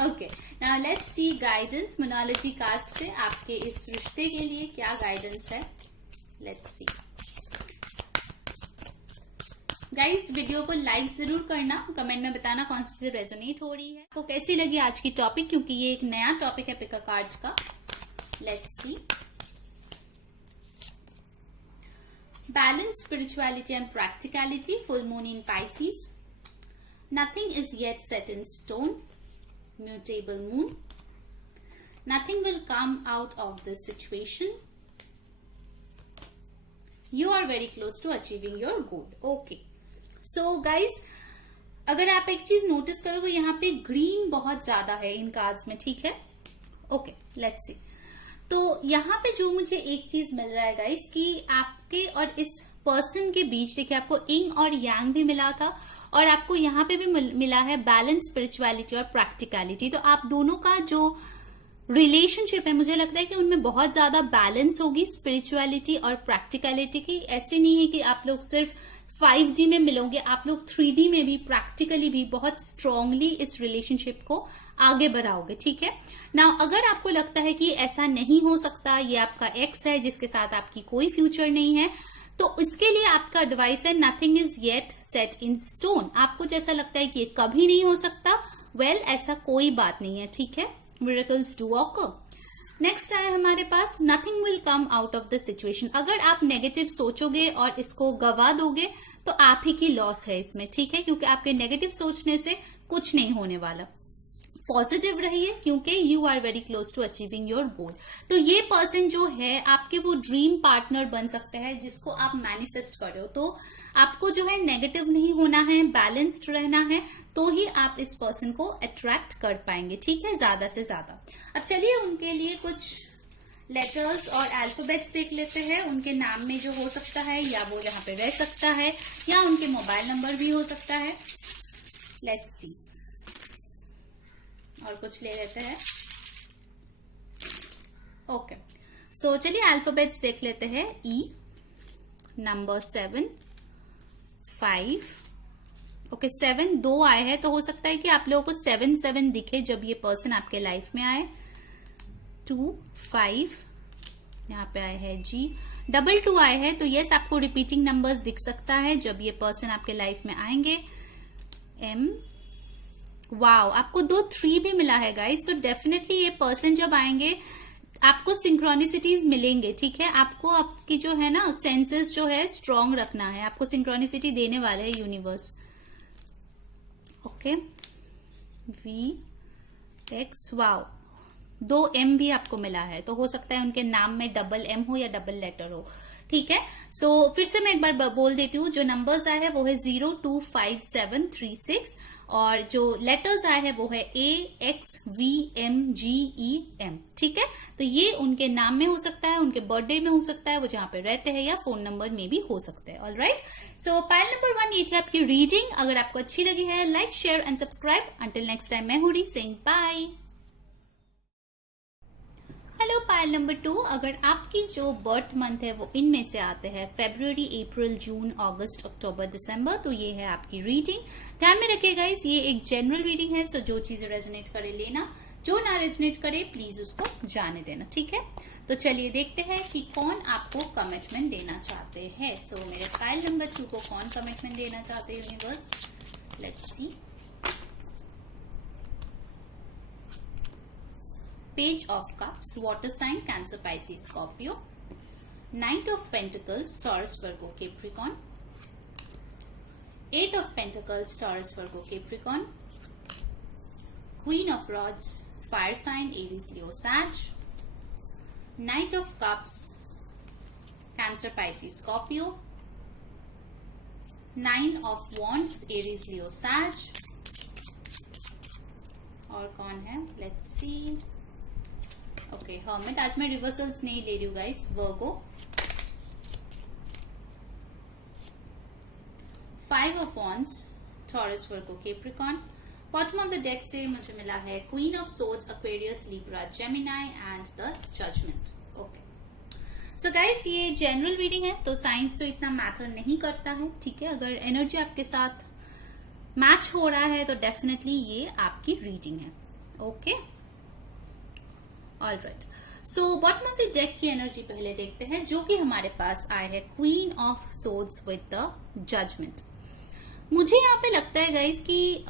Okay, now let's see guidance monology card से आपके इस रिश्ते के लिए क्या गाइडेंस है। लेट्स सी गाइस, वीडियो को लाइक जरूर करना, कमेंट में बताना कौन सी चीजें रेजोनेट हो रही है, आपको कैसी लगी आज की टॉपिक, क्योंकि ये एक नया टॉपिक है पिका कार्ड्स का। Let's see. Balance, spirituality and practicality, full moon in Pisces. Nothing is yet set in stone, mutable moon. Nothing will come out of this situation. You are very close to achieving your goal. Okay. So guys, अगर आप एक चीज notice करोगे, यहाँ पे green बहुत ज्यादा है इन कार्ड्स में, ठीक है। Okay, let's see. तो यहाँ पे जो मुझे एक चीज मिल रहा है गाइस कि आपके और इस पर्सन के बीच, देखिए आपको इंग और यांग भी मिला था, और आपको यहाँ पे भी मिला है बैलेंस, स्पिरिचुअलिटी और प्रैक्टिकलिटी। तो आप दोनों का जो रिलेशनशिप है, मुझे लगता है कि उनमें बहुत ज्यादा बैलेंस होगी स्पिरिचुअलिटी और प्रैक्टिकलिटी की। ऐसे नहीं है कि आप लोग सिर्फ 5D में मिलोगे, आप लोग 3D में भी प्रैक्टिकली भी बहुत स्ट्रांगली इस रिलेशनशिप को आगे बढ़ाओगे, ठीक है ना। अगर आपको लगता है कि ऐसा नहीं हो सकता, ये आपका एक्स है जिसके साथ आपकी कोई फ्यूचर नहीं है, तो इसके लिए आपका एडवाइस है nothing is yet set in stone. आपको जैसा लगता है कि ये कभी नहीं हो सकता, वेल ऐसा कोई बात नहीं है, ठीक है। Miracles do occur. नेक्स्ट आया हमारे पास nothing will come out of the situation. अगर आप नेगेटिव सोचोगे और इसको गवा दोगे तो आप ही की लॉस है इसमें, ठीक है, क्योंकि आपके नेगेटिव सोचने से कुछ नहीं होने वाला। पॉजिटिव रहिए क्योंकि you are very close to achieving your goal. तो ये पर्सन जो है आपके वो ड्रीम पार्टनर बन सकता है जिसको आप मैनिफेस्ट कर रहे हो। तो आपको जो है नेगेटिव नहीं होना है, बैलेंस्ड रहना है, तो ही आप इस पर्सन को अट्रैक्ट कर पाएंगे, ठीक है, ज्यादा से ज्यादा। अब चलिए उनके लिए कुछ लेटर्स और अल्फाबेट्स देख लेते हैं। उनके नाम में जो हो सकता है, या वो यहाँ पे रह सकता है, या उनके मोबाइल नंबर भी हो सकता है। लेट्स सी, और कुछ ले लेते हैं। ओके, सो चलिए अल्फाबेट्स देख लेते हैं। ई, नंबर 7, 5। ओके, 7 2 आए हैं, तो हो सकता है कि आप लोगों को 7 दिखे जब ये पर्सन आपके लाइफ में आए। 2 5 यहाँ पे आए हैं जी। 2 आए हैं, तो यस आपको रिपीटिंग नंबर्स दिख सकता है जब ये पर्सन आपके लाइफ में आएंगे। M, वाओ, आपको 2 3 भी मिला है गाइस। सो डेफिनेटली ये पर्सन जब आएंगे आपको सिंक्रोनिसिटीज मिलेंगे, ठीक है। आपको आपकी जो है ना सेंसेस जो है स्ट्रॉन्ग रखना है, आपको सिंक्रोनिसिटी देने वाले हैं universe. Okay, VX, wow, 2 M भी आपको मिला है, तो हो सकता है उनके नाम में डबल M हो या डबल लेटर हो, ठीक है। सो फिर से मैं एक बार बोल देती हूँ, जो नंबर्स आए हैं वो है 0 2 5 7 3 6, और जो लेटर्स आए हैं वो है AXVMGEM, ठीक है। तो ये उनके नाम में हो सकता है, उनके बर्थडे में हो सकता है, वो जहां पे रहते हैं, या फोन नंबर में भी हो सकते हैं। ऑलराइट, सो पाइल नंबर 1 ये थी आपकी रीडिंग। अगर आपको अच्छी लगी है, like share and subscribe. Until next time, मैं हुडी saying bye. Hello pile number 2, अगर आपकी जो बर्थ मंथ है वो इनमें से आते हैं फरवरी, अप्रैल, जून, अगस्त, अक्टूबर, दिसंबर, तो ये है आपकी रीडिंग। ध्यान में रखिएगा इस, ये एक जनरल रीडिंग है, सो जो चीजें रेजोनेट करे लेना, जो ना रेजोनेट करे प्लीज उसको जाने देना, ठीक है। तो चलिए देखते हैं कि कौन आपको कमिटमेंट देना चाहते हैं। सो मेरे पाइल नंबर 2 को कौन कमिटमेंट देना चाहते हैं universe, let's see. Page of Cups, water sign, Cancer, Pisces, Scorpio. Knight of Pentacles, Taurus, Virgo, Capricorn. 8 of Pentacles, Taurus, Virgo, Capricorn. Queen of Rods, fire sign, Aries, Leo, Sag. Knight of Cups, Cancer, Pisces, Scorpio. 9 of Wands, Aries, Leo, Sag. और कौन है, let's see. Okay, hermit, आज मैं reversals नहीं ले रही हूँ guys. Virgo, 5 of wands, Taurus, Virgo, Capricorn. Bottom of the deck से मुझे मिला है queen of swords, Aquarius, Libra, Gemini and the judgement. Okay, so guys ये जनरल रीडिंग है, तो साइंस तो इतना मैटर नहीं करता है, ठीक है। अगर एनर्जी आपके साथ मैच हो रहा है तो डेफिनेटली ये आपकी रीडिंग है। Okay, alright, so bottom of the deck की एनर्जी पहले देखते हैं, जो कि हमारे पास आए है queen of swords with the judgement. मुझे यहाँ पे लगता है गाइस कि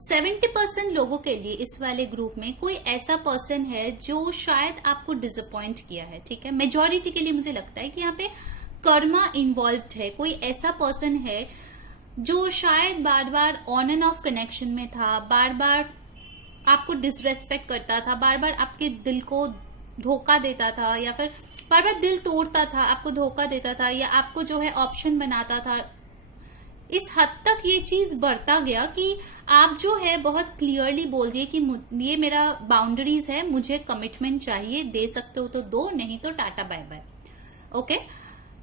70% लोगों के लिए इस वाले ग्रुप में कोई ऐसा पर्सन है जो शायद आपको डिसअपॉइंट किया है, ठीक है। मेजॉरिटी के लिए मुझे लगता है कि यहाँ पे कर्मा इन्वॉल्व्ड है। कोई ऐसा पर्सन है जो शायद बार बार ऑन एंड ऑफ कनेक्शन में था, बार बार आपको डिसरेस्पेक्ट करता था, बार बार आपके दिल को धोखा देता था, या फिर बार बार दिल तोड़ता था, आपको धोखा देता था, या आपको जो है ऑप्शन बनाता था। इस हद तक ये चीज बढ़ता गया कि आप जो है बहुत क्लियरली बोल दिए कि ये मेरा बाउंड्रीज है, मुझे कमिटमेंट चाहिए, दे सकते हो तो दो, नहीं तो टाटा बाय बाय। ओके,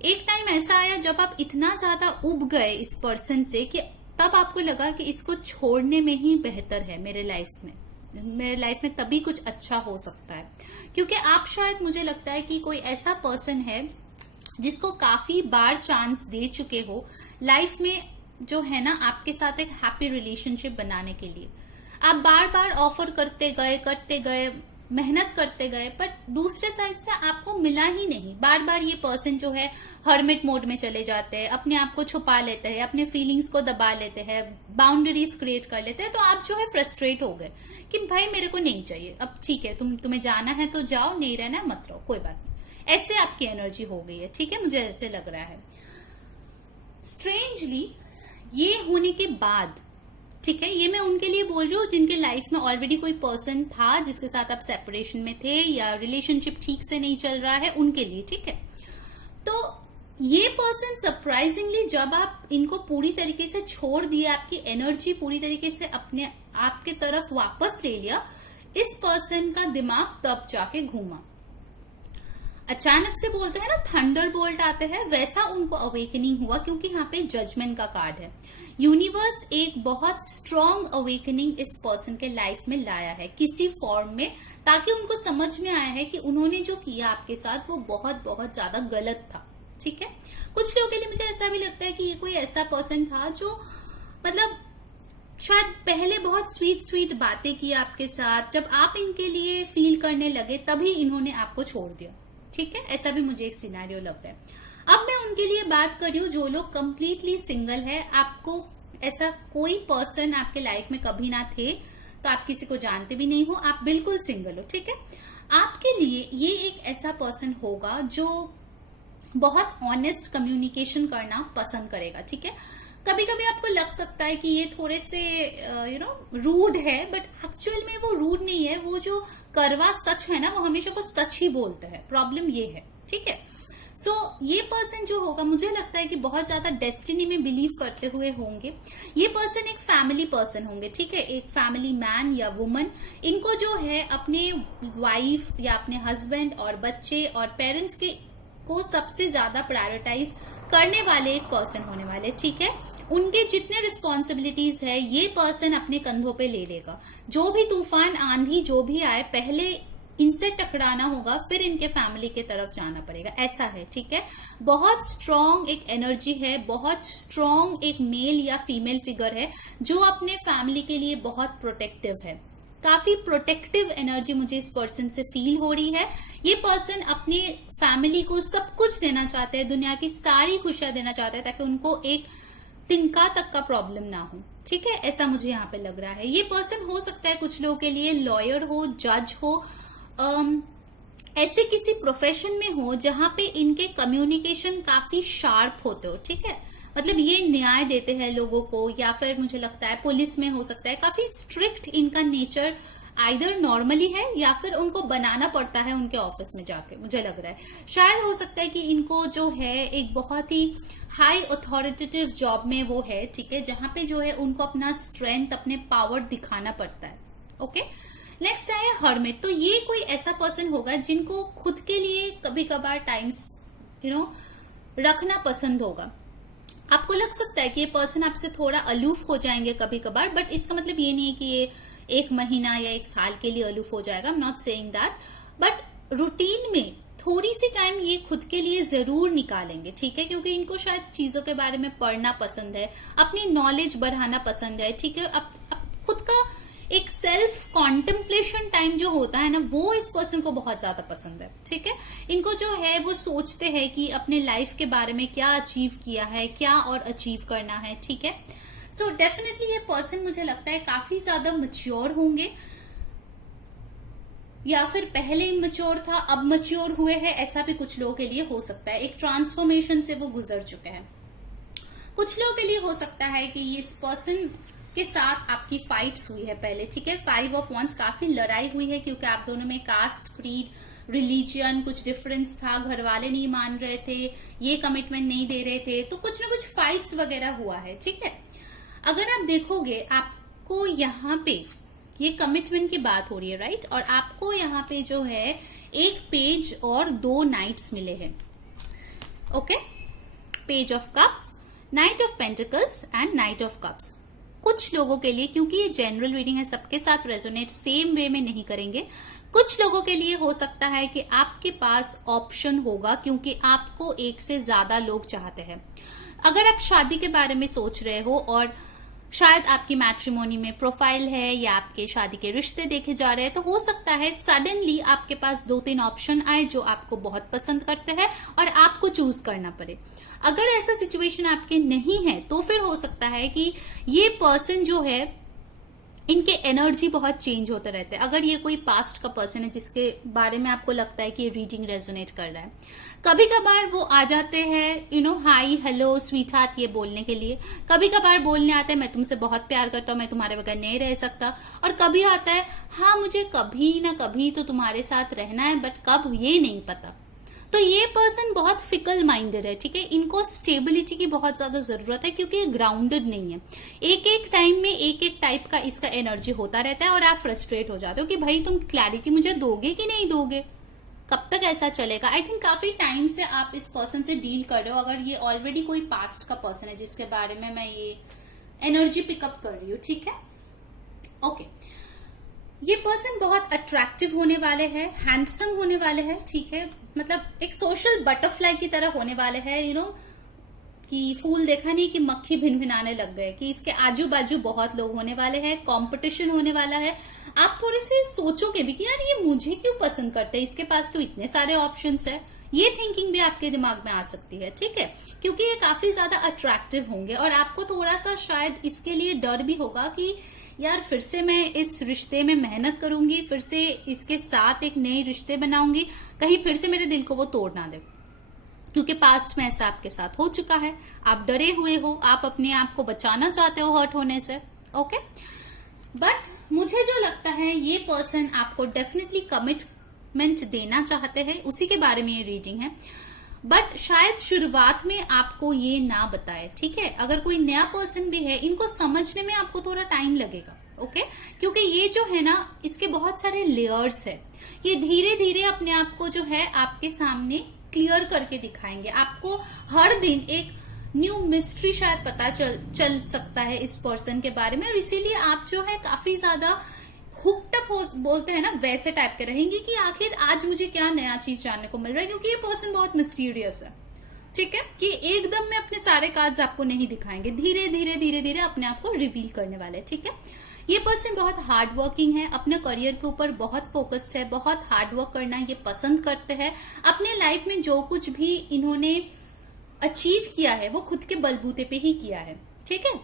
एक टाइम ऐसा आया जब आप इतना ज्यादा उब गए इस पर्सन से कि तब आपको लगा कि इसको छोड़ने में ही बेहतर है मेरे लाइफ में तभी कुछ अच्छा हो सकता है। क्योंकि आप शायद, मुझे लगता है कि कोई ऐसा पर्सन है जिसको काफी बार चांस दे चुके हो लाइफ में, जो है ना आपके साथ एक हैप्पी रिलेशनशिप बनाने के लिए। आप बार बार ऑफर करते गए, मेहनत करते गए, पर दूसरे साइड से आपको मिला ही नहीं। बार बार ये पर्सन जो है हर्मिट मोड में चले जाते हैं, अपने आप को छुपा लेते हैं, अपने फीलिंग्स को दबा लेते हैं, बाउंड्रीज क्रिएट कर लेते हैं। तो आप जो है फ्रस्ट्रेट हो गए कि भाई मेरे को नहीं चाहिए, अब ठीक है, तुम्हें जाना है तो जाओ, नहीं रहना है मत रहो, कोई बात नहीं। ऐसे आपकी एनर्जी हो गई है, ठीक है, मुझे ऐसे लग रहा है। स्ट्रेंजली ये होने के बाद ठीक है, ये मैं उनके लिए बोल रही हूँ जिनके लाइफ में ऑलरेडी कोई पर्सन था जिसके साथ आप सेपरेशन में थे या रिलेशनशिप ठीक से नहीं चल रहा है, उनके लिए। ठीक है, तो ये पर्सन सरप्राइजिंगली जब आप इनको पूरी तरीके से छोड़ दिया, आपकी एनर्जी पूरी तरीके से अपने आपके तरफ वापस ले लिया, इस पर्सन का दिमाग तब जाके घूमा। अचानक से बोलते हैं ना थंडर बोल्ट आते हैं, वैसा उनको अवेकनिंग हुआ, क्योंकि यहाँ पे जजमेंट का कार्ड है। यूनिवर्स एक बहुत स्ट्रॉन्ग अवेकनिंग इस पर्सन के लाइफ में लाया है किसी फॉर्म में, ताकि उनको समझ में आया है कि उन्होंने जो किया आपके साथ वो बहुत बहुत ज्यादा गलत था। ठीक है, कुछ लोगों के लिए मुझे ऐसा भी लगता है कि ये कोई ऐसा पर्सन था जो मतलब शायद पहले बहुत स्वीट स्वीट बातें की आपके साथ, जब आप इनके लिए फील करने लगे तभी इन्होंने आपको छोड़ दिया। ठीक है, ऐसा भी मुझे एक सिनेरियो लग रहा है। अब मैं उनके लिए बात कर रही हूँ जो लोग कंप्लीटली सिंगल है, आपको ऐसा कोई पर्सन आपके लाइफ में कभी ना थे, तो आप किसी को जानते भी नहीं हो, आप बिल्कुल सिंगल हो। ठीक है, आपके लिए ये एक ऐसा पर्सन होगा जो बहुत ऑनेस्ट कम्युनिकेशन करना पसंद करेगा। ठीक है, कभी कभी आपको लग सकता है कि ये थोड़े से रूड है, बट एक्चुअल में वो रूड नहीं है, वो जो करवा सच है ना, वो हमेशा को सच ही बोलते हैं। प्रॉब्लम ये है। ठीक है, सो ये पर्सन जो होगा, मुझे लगता है कि बहुत ज्यादा डेस्टिनी में बिलीव करते हुए होंगे। ये पर्सन एक फैमिली पर्सन होंगे। ठीक है, एक फैमिली मैन या वुमन, इनको जो है अपने वाइफ या अपने हस्बैंड और बच्चे और पेरेंट्स के को सबसे ज्यादा प्रायोरिटाइज करने वाले एक पर्सन होने वाले। ठीक है, उनके जितने रिस्पॉन्सिबिलिटीज है ये पर्सन अपने कंधों पे ले लेगा। जो भी तूफान आंधी जो भी आए, पहले इनसे टकराना होगा, फिर इनके फैमिली के तरफ जाना पड़ेगा, ऐसा है। ठीक है, बहुत स्ट्रॉन्ग एक एनर्जी है, बहुत स्ट्रॉन्ग एक मेल या फीमेल फिगर है जो अपने फैमिली के लिए बहुत प्रोटेक्टिव है। काफी प्रोटेक्टिव एनर्जी मुझे इस पर्सन से फील हो रही है। ये पर्सन अपने फैमिली को सब कुछ देना चाहते हैं, दुनिया की सारी खुशियां देना चाहते हैं, ताकि उनको एक तिनका तक का प्रॉब्लम ना हो। ठीक है, ऐसा मुझे यहाँ पे लग रहा है। ये पर्सन हो सकता है कुछ लोगों के लिए लॉयर हो, जज हो, ऐसे किसी प्रोफेशन में हो जहां पे इनके कम्युनिकेशन काफी शार्प होते हो। ठीक है, मतलब ये न्याय देते हैं लोगों को, या फिर मुझे लगता है पुलिस में हो सकता है। काफी स्ट्रिक्ट इनका नेचर आइदर नॉर्मली है या फिर उनको बनाना पड़ता है उनके ऑफिस में जाके, मुझे लग रहा है। शायद हो सकता है कि इनको जो है एक बहुत ही हाई अथॉरिटेटिव जॉब में वो है। ठीक है, जहां पे जो है उनको अपना स्ट्रेंथ, अपने पावर दिखाना पड़ता है। ओके, नेक्स्ट है हर्मिट। तो ये कोई ऐसा पर्सन होगा जिनको खुद के लिए कभी कभार टाइम्स रखना पसंद होगा। आपको लग सकता है कि ये पर्सन आपसे थोड़ा अलूफ हो जाएंगे कभी कभार, बट इसका मतलब ये नहीं है कि ये 1 महीना या 1 साल के लिए अलूफ हो जाएगा। I am not saying that, but routine में थोड़ी सी टाइम ये खुद के लिए जरूर निकालेंगे। ठीक है, क्योंकि इनको शायद चीजों के बारे में पढ़ना पसंद है, अपनी नॉलेज बढ़ाना पसंद है। ठीक है, अब खुद का एक सेल्फ कॉन्टेम्पलेशन टाइम जो होता है ना, वो इस पर्सन को बहुत ज्यादा पसंद है। ठीक है, इनको जो है वो सोचते हैं कि अपने लाइफ के बारे में क्या अचीव किया है, क्या और अचीव करना है। ठीक है, सो डेफिनेटली ये पर्सन मुझे लगता है काफी ज्यादा मैच्योर होंगे, या फिर पहले इमैच्योर था अब मैच्योर हुए हैं, ऐसा भी कुछ लोगों के लिए हो सकता है। एक ट्रांसफॉर्मेशन से वो गुजर चुके हैं। कुछ लोगों के लिए हो सकता है कि इस पर्सन के साथ आपकी फाइट्स हुई है पहले। ठीक है, 5 ऑफ वंस, काफी लड़ाई हुई है, क्योंकि आप दोनों में कास्ट, क्रीड, रिलीजियन कुछ डिफरेंस था, घर वाले नहीं मान रहे थे, ये कमिटमेंट नहीं दे रहे थे, तो कुछ ना कुछ फाइट्स वगैरह हुआ है। ठीक है, अगर आप देखोगे आपको यहाँ पे ये कमिटमेंट की बात हो रही है, राइट, और आपको यहाँ पे जो है एक पेज और 2 नाइट्स मिले हैं। Okay, page of cups, night of pentacles and night of cups. कुछ लोगों के लिए, क्योंकि ये जनरल रीडिंग है, सबके साथ रेजोनेट सेम वे में नहीं करेंगे, कुछ लोगों के लिए हो सकता है कि आपके पास ऑप्शन होगा, क्योंकि आपको एक से ज्यादा लोग चाहते हैं। अगर आप शादी के बारे में सोच रहे हो और शायद आपकी मैट्रिमोनी में प्रोफाइल है या आपके शादी के रिश्ते देखे जा रहे हैं, तो हो सकता है सडनली आपके पास 2-3 ऑप्शन आए जो आपको बहुत पसंद करते हैं और आपको चूज करना पड़े। अगर ऐसा सिचुएशन आपके नहीं है तो फिर हो सकता है कि ये पर्सन जो है इनके एनर्जी बहुत चेंज होते रहते हैं। अगर ये कोई पास्ट का पर्सन है जिसके बारे में आपको लगता है कि ये रीडिंग रेजोनेट कर रहा है, कभी कभार वो आ जाते हैं हाई हेलो स्वीट हार्ट ये बोलने के लिए, कभी कभार बोलने आते हैं मैं तुमसे बहुत प्यार करता हूँ, मैं तुम्हारे बगैर नहीं रह सकता, और कभी आता है हाँ मुझे कभी ना कभी तो तुम्हारे साथ रहना है बट कब ये नहीं पता। तो ये पर्सन बहुत फिकल माइंडेड है, ठीक है। इनको स्टेबिलिटी की बहुत ज्यादा जरूरत है क्योंकि ये ग्राउंडेड नहीं है। एक एक टाइम में एक एक टाइप का इसका एनर्जी होता रहता है और आप फ्रस्ट्रेट हो जाते हो कि भाई तुम क्लैरिटी मुझे दोगे कि नहीं दोगे, कब तक ऐसा चलेगा। आई थिंक काफी टाइम से आप इस पर्सन से डील कर रहे हो। अगर ये ऑलरेडी कोई पास्ट का पर्सन है जिसके बारे में मैं ये एनर्जी पिकअप कर रही हूँ, ठीक है। ओके, ये पर्सन बहुत अट्रैक्टिव होने वाले हैं, हैंडसम होने वाले हैं, ठीक है। मतलब एक सोशल बटरफ्लाई की तरह होने वाले हैं, कि फूल देखा नहीं कि मक्खी भिन भिनाने लग गए, कि इसके आजू बाजू बहुत लोग होने वाले हैं, कंपटीशन होने वाला है। आप थोड़े से सोचोगे भी कि यार ये मुझे क्यों पसंद करते हैं, इसके पास तो इतने सारे ऑप्शंस है। ये थिंकिंग भी आपके दिमाग में आ सकती है, ठीक है, क्योंकि ये काफी ज्यादा अट्रैक्टिव होंगे और आपको थोड़ा सा शायद इसके लिए डर भी होगा कि यार फिर से मैं इस रिश्ते में मेहनत करूंगी, फिर से इसके साथ एक नए रिश्ते बनाऊंगी, कहीं फिर से मेरे दिल को वो तोड़ ना दे, क्योंकि पास्ट में ऐसा आपके साथ हो चुका है। आप डरे हुए हो, आप अपने आप को बचाना चाहते हो हर्ट होने से, ओके। बट मुझे जो लगता है ये पर्सन आपको डेफिनेटली कमिटमेंट देना चाहते हैं, उसी के बारे में ये रीडिंग है। बट शायद शुरुआत में आपको ये ना बताए, ठीक है। अगर कोई नया पर्सन भी है, इनको समझने में आपको थोड़ा टाइम लगेगा, ओके, क्योंकि ये जो है ना इसके बहुत सारे लेयर्स है। ये धीरे धीरे अपने आप को जो है आपके सामने क्लियर करके दिखाएंगे। आपको हर दिन एक न्यू मिस्ट्री शायद पता चल सकता है इस पर्सन के बारे में, और इसीलिए आप जो है काफी ज्यादा हुक्ड अप हो, बोलते हैं ना, वैसे टाइप के रहेंगे कि आखिर आज मुझे क्या नया चीज जानने को मिल रहा है, क्योंकि ये पर्सन बहुत मिस्टीरियस है, ठीक है, कि एकदम में अपने सारे कार्ड्स आपको नहीं दिखाएंगे, धीरे धीरे धीरे धीरे अपने आप को रिवील करने वाले, ठीक है। ये पर्सन बहुत हार्ड वर्किंग है, अपने करियर के ऊपर बहुत फोकस्ड है, बहुत हार्ड वर्क करना ये पसंद करते हैं। अपने लाइफ में जो कुछ भी इन्होंने अचीव किया है वो खुद के बलबूते पे ही किया है, ठीक है।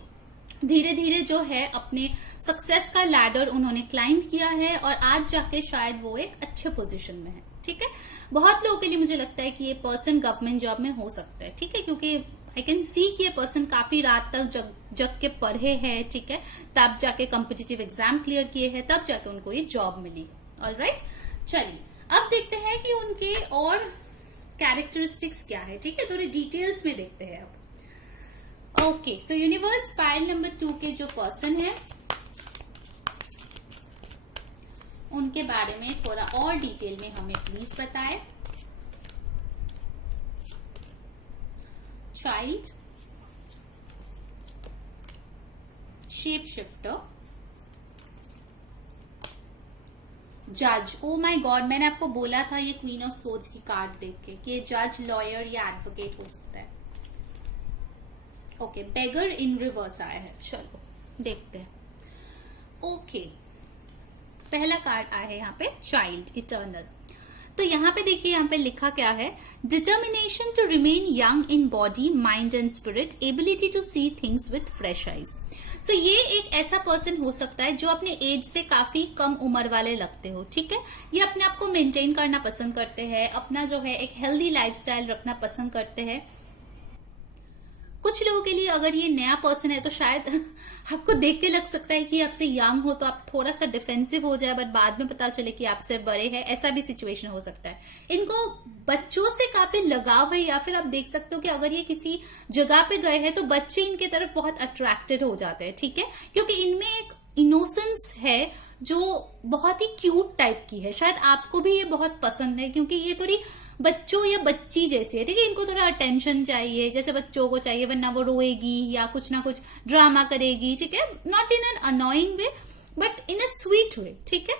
धीरे धीरे जो है अपने सक्सेस का लैडर उन्होंने क्लाइंब किया है और आज जाके शायद वो एक अच्छे पोजीशन में है, ठीक है। बहुत लोगों के लिए मुझे लगता है कि ये पर्सन गवर्नमेंट जॉब में हो सकता है, ठीक है, क्योंकि आई कैन सी कि ये पर्सन काफी रात तक जग के पढ़े हैं, ठीक है, तब जाके कॉम्पिटिटिव एग्जाम क्लियर किए हैं, तब जाके उनको ये जॉब मिली। ऑलराइट, चलिए अब देखते हैं कि उनके और कैरेक्टरिस्टिक्स क्या है, ठीक है, थोड़े डिटेल्स में देखते हैं अब। ओके, सो यूनिवर्स पाइल नंबर 2 के जो पर्सन है उनके बारे में थोड़ा और डिटेल में हमें प्लीज बताएं। चाइल्ड, शेप शिफ्टर, जज। ओ माय गॉड, मैंने आपको बोला था ये क्वीन ऑफ सोर्ड्स की कार्ड देख के कि ये जज, लॉयर या एडवोकेट हो सकता है। ओके, बेगर इन रिवर्स आया है, चलो देखते हैं। ओके, पहला कार्ड आया है यहाँ पे चाइल्ड, इटर्नल। तो यहाँ पे देखिए, यहाँ पे लिखा क्या है, determination to remain young in body, mind and spirit, ability to see things with fresh eyes. So ये एक ऐसा पर्सन हो सकता है जो अपने एज से काफी कम उम्र वाले लगते हो, ठीक है। ये अपने आप को मेंटेन करना पसंद करते हैं, अपना जो है एक हेल्दी लाइफस्टाइल रखना पसंद करते हैं। कुछ लोगों के लिए अगर ये नया पर्सन है तो शायद आपको देख के लग सकता है कि आपसे यंग हो तो आप थोड़ा सा डिफेंसिव हो जाए, बट बाद में पता चले कि आपसे बड़े हैं, ऐसा भी सिचुएशन हो सकता है। इनको बच्चों से काफी लगाव है, या फिर आप देख सकते हो कि अगर ये किसी जगह पे गए हैं तो बच्चे इनके तरफ बहुत अट्रैक्टेड हो जाते हैं, ठीक है, क्योंकि इनमें एक इनोसेंस है जो बहुत ही क्यूट टाइप की है। शायद आपको भी ये बहुत पसंद है क्योंकि ये थोड़ी बच्चों या बच्ची जैसी है, ठीक है। इनको थोड़ा अटेंशन चाहिए जैसे बच्चों को चाहिए, वरना वो रोएगी या कुछ ना कुछ ड्रामा करेगी, ठीक है, not in an annoying way but in a sweet way, ठीक है।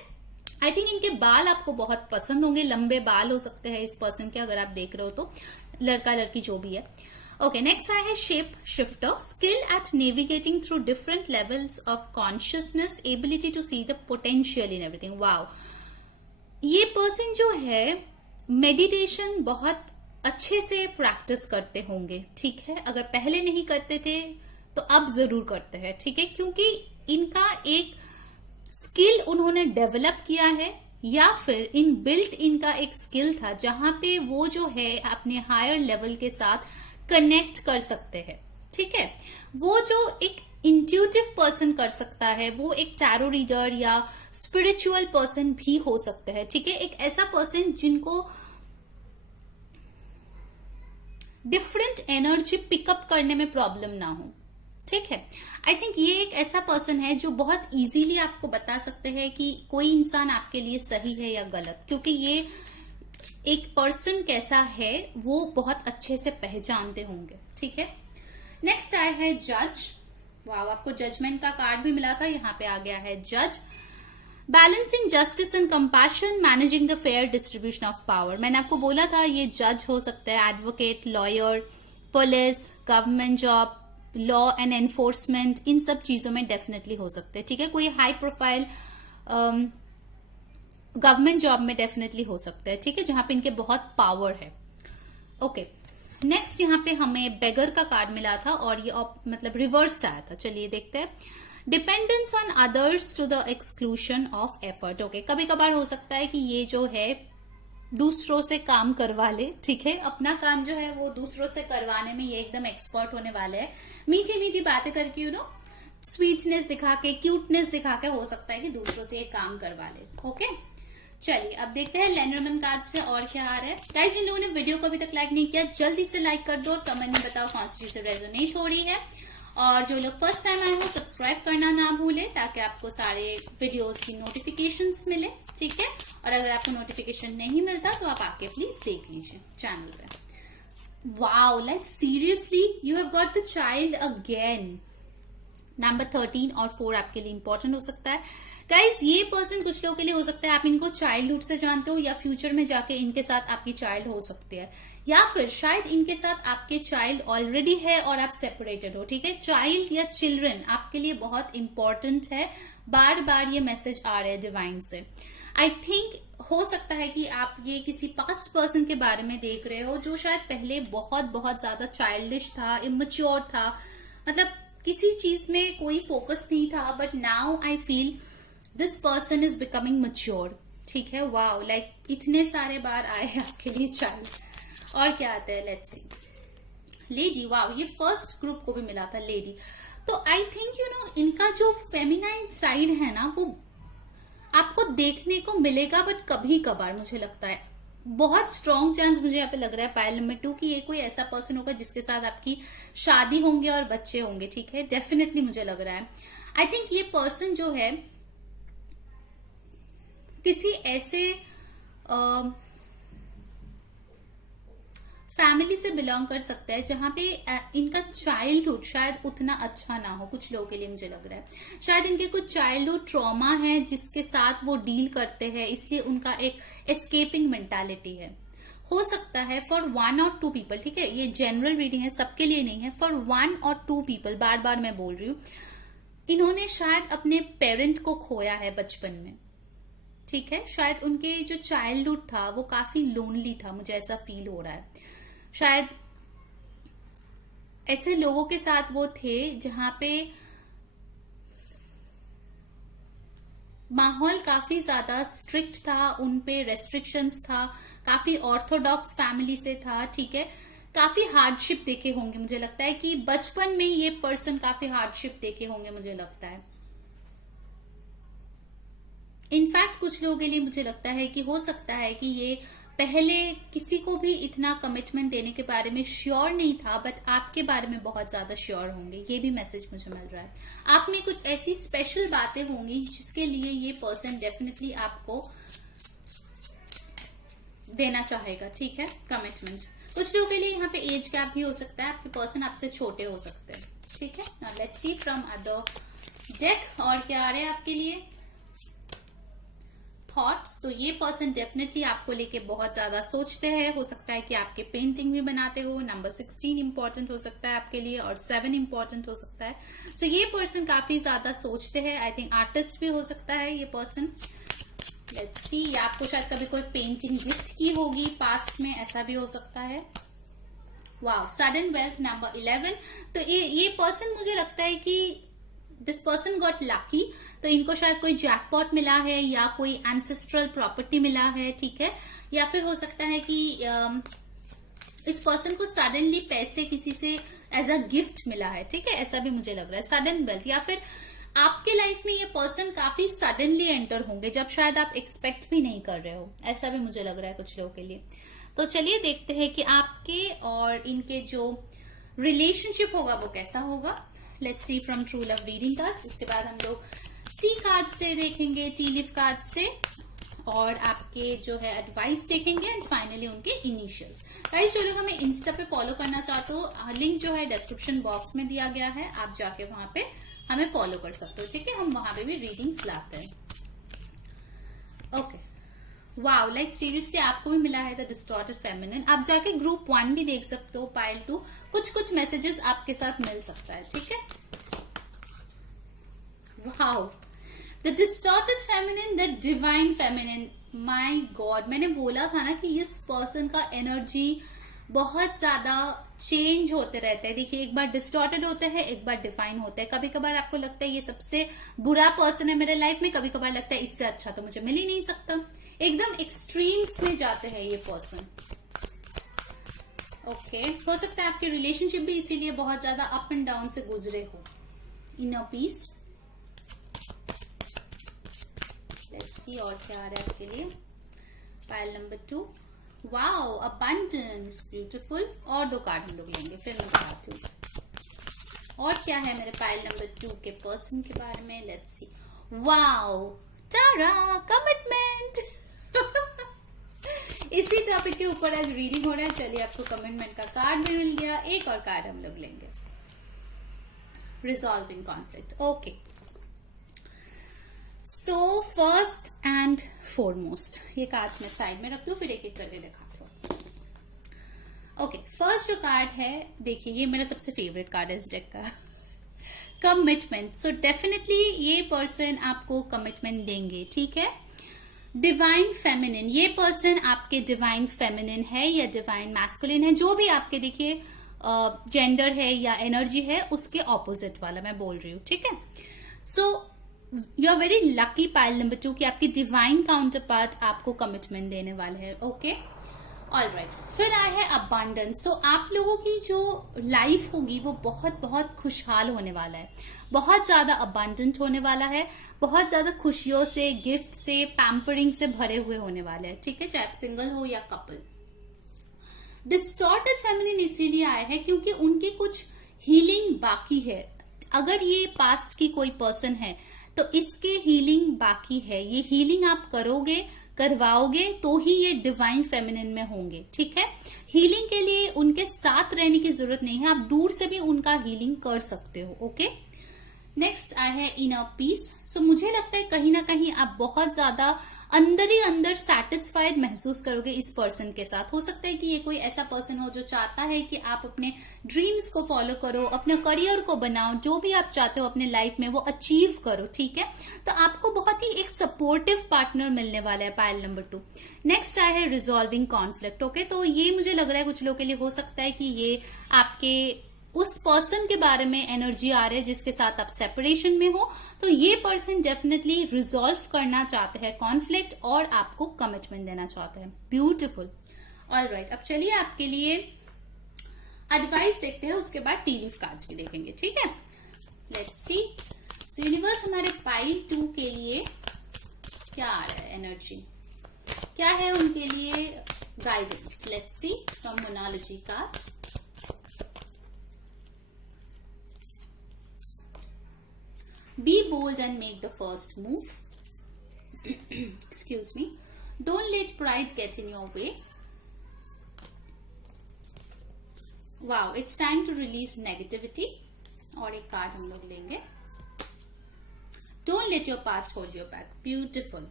आई थिंक इनके बाल आपको बहुत पसंद होंगे, लंबे बाल हो सकते हैं इस पर्सन के, अगर आप देख रहे हो तो, लड़का लड़की जो भी है। ओके, नेक्स्ट आया है shape shifter, skill at navigating through different levels of consciousness, ability to see the potential in everything. Wow, ये पर्सन जो है मेडिटेशन बहुत अच्छे से प्रैक्टिस करते होंगे, ठीक है। अगर पहले नहीं करते थे तो अब जरूर करते हैं, ठीक है, क्योंकि इनका एक स्किल उन्होंने डेवलप किया है, या फिर इन बिल्ट इनका एक स्किल था जहां पे वो जो है अपने हायर लेवल के साथ कनेक्ट कर सकते हैं। ठीक है, वो जो एक इंट्यूटिव पर्सन कर सकता है, वो एक टैरो रीडर या स्पिरिचुअल पर्सन भी हो सकता है। ठीक है, एक ऐसा पर्सन जिनको डिफरेंट एनर्जी पिकअप करने में प्रॉब्लम ना हो। ठीक है, आई थिंक ये एक ऐसा पर्सन है जो बहुत इजीली आपको बता सकते हैं कि कोई इंसान आपके लिए सही है या गलत, क्योंकि ये एक पर्सन कैसा है वो बहुत अच्छे से पहचानते होंगे। ठीक है, नेक्स्ट आया है जज। वाह, आपको जजमेंट का कार्ड भी मिला था, यहाँ पे आ गया है जज। Balancing justice and compassion, managing the fair distribution of power. मैंने आपको बोला था ये जज हो सकता है, advocate, lawyer, police, government job, law and enforcement, इन सब चीजों में डेफिनेटली हो सकते हैं। ठीक है, कोई हाई प्रोफाइल गवर्नमेंट जॉब में डेफिनेटली हो सकता है। ठीक है, जहां पे इनके बहुत पावर है। ओके, नेक्स्ट यहाँ पे हमें बेगर का कार्ड मिला था और ये मतलब रिवर्स्ड आया था। चलिए देखते हैं। Dependence on others to the exclusion of effort. Okay, कभी कभार हो सकता है कि ये जो है दूसरों से काम करवा ले। ठीक है, अपना काम जो है वो दूसरों से करवाने में ये एकदम एक्सपर्ट होने वाले हैं। मीठी मीठी बातें करके स्वीटनेस दिखा के, क्यूटनेस दिखा के हो सकता है कि दूसरों से ये काम करवा ले। ओके, चलिए अब देखते हैं लेनरमैन कार्ड से और क्या आ रहा है। गाइस, जिन लोगों ने वीडियो को अभी तक लाइक नहीं किया जल्दी से लाइक कर दो और कमेंट में बताओ कौन सी चीज से रेजोनेट हो रही है। और जो लोग फर्स्ट टाइम आए हो सब्सक्राइब करना ना भूले ताकि आपको सारे वीडियोस की नोटिफिकेशंस मिले। ठीक है, और अगर आपको नोटिफिकेशन नहीं मिलता तो आप आके प्लीज देख लीजिए चैनल पे। Wow, like seriously you have got the child again. Number 13 और 4 आपके लिए इंपॉर्टेंट हो सकता है। गाइज, ये पर्सन कुछ लोगों के लिए हो सकता है आप इनको चाइल्डहुड से जानते हो, या फ्यूचर में जाके इनके साथ आपकी चाइल्ड हो सकती है, या फिर शायद इनके साथ आपके चाइल्ड ऑलरेडी है और आप सेपरेटेड हो। ठीक है, चाइल्ड या चिल्ड्रन आपके लिए बहुत इंपॉर्टेंट है। बार बार ये मैसेज आ रहे हैं डिवाइन से। आई थिंक हो सकता है कि आप ये किसी पास्ट पर्सन के बारे में देख रहे हो जो शायद पहले बहुत बहुत ज्यादा चाइल्डिश था, इमेच्योर था, मतलब किसी चीज में कोई फोकस नहीं था, but now I feel this person is becoming mature. ठीक है, वाओ, लाइक इतने सारे बार आए हैं आपके लिए चाइल्ड। और क्या आता है, लेट्स सी। लेडी, वाओ, ये फर्स्ट ग्रुप को भी मिला था लेडी। तो आई थिंक इनका जो फेमिनाइन साइड है ना वो आपको देखने को मिलेगा, बट कभी कभार मुझे लगता है बहुत स्ट्रॉन्ग चांस मुझे यहाँ पे लग रहा है पाइल नंबर 2 की ये कोई ऐसा पर्सन होगा जिसके साथ आपकी शादी होंगे और बच्चे होंगे। ठीक है, डेफिनेटली मुझे लग रहा है। आई थिंक ये पर्सन जो है किसी ऐसे फैमिली से बिलोंग कर सकता है जहां पे इनका चाइल्डहुड शायद उतना अच्छा ना हो। कुछ लोगों के लिए मुझे लग रहा है शायद इनके कुछ चाइल्डहुड ट्रॉमा है जिसके साथ वो डील करते हैं, इसलिए उनका एक एस्केपिंग मेंटालिटी है। हो सकता है फॉर 1 और 2 पीपल, ठीक है, ये जनरल रीडिंग है, सबके लिए नहीं है, फॉर 1 और 2 पीपल, बार बार मैं बोल रही हूँ, इन्होंने शायद अपने पेरेंट को खोया है बचपन में। ठीक है, शायद उनके जो चाइल्डहुड था वो काफी लोनली था, मुझे ऐसा फील हो रहा है। शायद ऐसे लोगों के साथ वो थे जहां पे माहौल काफी ज्यादा स्ट्रिक्ट था, उन पे रेस्ट्रिक्शंस था, काफी ऑर्थोडॉक्स फैमिली से था। ठीक है, काफी हार्डशिप देखे होंगे, मुझे लगता है कि बचपन में ये पर्सन काफी हार्डशिप देखे होंगे, मुझे लगता है। इनफैक्ट कुछ लोगों के लिए मुझे लगता है कि हो सकता है कि ये पहले किसी को भी इतना कमिटमेंट देने के बारे में श्योर नहीं था, बट आपके बारे में बहुत ज्यादा श्योर होंगे, ये भी मैसेज मुझे मिल रहा है। आप में कुछ ऐसी स्पेशल बातें होंगी जिसके लिए ये पर्सन डेफिनेटली आपको देना चाहेगा। ठीक है, कमिटमेंट। कुछ लोगों के लिए यहाँ पे एज गैप भी हो सकता है, आपके पर्सन आपसे छोटे हो सकते हैं। ठीक है, now let's see from other deck और क्या आ रहे हैं आपके लिए थॉट्स। तो ये पर्सन डेफिनेटली आपको लेके बहुत ज्यादा सोचते हैं, हो सकता है कि आपके पेंटिंग भी बनाते हो। नंबर 16 इंपॉर्टेंट हो सकता है आपके लिए और 7 इंपॉर्टेंट हो सकता है। सो ये पर्सन काफी ज्यादा सोचते हैं। आई थिंक आर्टिस्ट भी हो सकता है ये पर्सन। लेट्स सी, या आपको शायद कभी कोई पेंटिंग गिफ्ट की होगी पास्ट में, ऐसा भी हो सकता है। Wow, sudden wealth number 11। तो ये पर्सन मुझे लगता है कि दिस पर्सन गॉट लकी, तो इनको शायद कोई जैकपॉट मिला है या कोई एंसेस्ट्रल प्रॉपर्टी मिला है, ठीक है, या फिर हो सकता है कि इस पर्सन को सडनली पैसे किसी से एज अ गिफ्ट मिला है, ठीक है, ऐसा भी मुझे लग रहा है, सडन वेल्थ, या फिर आपके लाइफ में ये पर्सन काफी सडनली एंटर होंगे जब शायद आप एक्सपेक्ट भी नहीं कर रहे हो, ऐसा भी मुझे लग रहा है कुछ लोगों के लिए। तो चलिए देखते हैं कि आपके और इनके जो रिलेशनशिप होगा वो कैसा होगा। Let's see from true love reading cards. इसके बाद हम लोग टी कार्ड से देखेंगे, टी लीफ कार्ड से, और आपके जो है एडवाइस देखेंगे, एंड फाइनली उनके इनिशियल्स। गाइस जो लोग हमें इंस्टा पे फॉलो करना चाहते हो, लिंक जो है डिस्क्रिप्शन बॉक्स में दिया गया है, आप जाके वहां पे हमें फॉलो कर सकते हो, ठीक है, हम वहां पे भी रीडिंग्स लाते हैं। ओके, वाओ, लाइक सीरियसली आपको भी मिला है द डिस्टॉर्टेड फेमिनिन। आप जाके ग्रुप 1 भी देख सकते हो, पाइल 2, कुछ मैसेजेस आपके साथ मिल सकता है, ठीक है। Wow, the distorted feminine, the divine feminine, my God, मैंने बोला था ना कि इस पर्सन का एनर्जी बहुत ज्यादा चेंज होते रहते हैं। देखिए, एक बार डिस्टॉर्टेड होते हैं, एक बार डिफाइन होते हैं। कभी कभार आपको लगता है ये सबसे बुरा पर्सन है मेरे लाइफ में, कभी कभार लगता है इससे अच्छा तो मुझे मिल ही नहीं सकता। एकदम एक्सट्रीम्स में जाते हैं ये पर्सन। ओके, हो सकता है आपके रिलेशनशिप भी इसीलिए बहुत ज्यादा अप एंड डाउन से गुजरे हो। इनर पीस, लेट्स सी और क्या आ रहा है आपके लिए। Pile number 2, wow, abundance, beautiful. और 2 कार्ड हम लोग लेंगे, फिर मैं बताती हूँ और क्या है मेरे पाइल नंबर 2 के पर्सन के बारे में। Let's see, wow, Tara, commitment. इसी टॉपिक के ऊपर आज रीडिंग हो रहा है। चलिए, आपको कमिटमेंट का कार्ड भी मिल गया, एक और कार्ड हम लोग लेंगे, resolving conflict. Okay, so first and foremost, ये कार्ड्स मैं साइड में रख दूं, फिर एक एक करके दिखाती हूँ। ओके, फर्स्ट जो कार्ड है, देखिए ये मेरा सबसे फेवरेट कार्ड है इस डेक का, कमिटमेंट। सो डेफिनेटली ये पर्सन आपको कमिटमेंट देंगे, ठीक है। डिवाइन फेमिनिन, ये पर्सन आपके डिवाइन फेमिनिन है या डिवाइन मैस्कुलिन है, जो भी आपके देखिए जेंडर है या एनर्जी है, उसके ऑपोजिट वाला मैं बोल रही हूँ, ठीक है। So you are very lucky pile number 2 कि आपकी डिवाइन काउंटर पार्ट आपको कमिटमेंट देने वाले हैं। ओके, ऑलराइट, फिर आया है अबंडेंस। सो आप लोगों की जो लाइफ होगी वो बहुत बहुत खुशहाल होने वाला है, बहुत ज्यादा अबंडेंट होने वाला है, बहुत ज्यादा खुशियों से, गिफ्ट से, पैम्परिंग से भरे हुए होने वाले हैं, ठीक है, चाहे आप सिंगल हो या कपल। डिस्टॉर्टेड फेमिनिन इसीलिए आया है क्योंकि उनकी कुछ हीलिंग बाकी है। अगर ये पास्ट की कोई पर्सन है तो इसके हीलिंग बाकी है, ये हीलिंग आप करोगे, करवाओगे तो ही ये डिवाइन फेमिनिन में होंगे, ठीक है। हीलिंग के लिए उनके साथ रहने की जरूरत नहीं है, आप दूर से भी उनका हीलिंग कर सकते हो। ओके, नेक्स्ट आया है इनर पीस। सो मुझे लगता है कहीं ना कहीं आप बहुत ज्यादा अंदर ही अंदर सेटिस्फाइड महसूस करोगे इस पर्सन के साथ। हो सकता है कि ये कोई ऐसा पर्सन हो जो चाहता है कि आप अपने ड्रीम्स को फॉलो करो, अपने करियर को बनाओ, जो भी आप चाहते हो अपने लाइफ में वो अचीव करो, ठीक है। तो आपको बहुत ही एक सपोर्टिव पार्टनर मिलने वाला है, पाइल नंबर 2। नेक्स्ट आया है रिजॉल्विंग कॉन्फ्लिक्ट। ओके, तो ये मुझे लग रहा है कुछ लोगों के लिए हो सकता है कि ये आपके उस पर्सन के बारे में एनर्जी आ रही है जिसके साथ आप सेपरेशन में हो, तो ये पर्सन डेफिनेटली रिजॉल्व करना चाहते हैं कॉन्फ्लिक्ट और आपको कमिटमेंट देना चाहते हैं। ब्यूटीफुल, ऑलराइट, अब चलिए आपके लिए एडवाइस देखते हैं, उसके बाद टी लीफ कार्ड्स भी देखेंगे, ठीक है। लेट्स सी, सो यूनिवर्स हमारे पाइल 2 के लिए क्या आ रहा है, एनर्जी क्या है उनके लिए, guidance. Let's see from monology cards. Be bold and make the first move. Excuse me. Don't let pride get in your way. Wow, it's time to release negativity. और एक कार्ड हम लोग लेंगे, Don't let your past hold you back. Beautiful.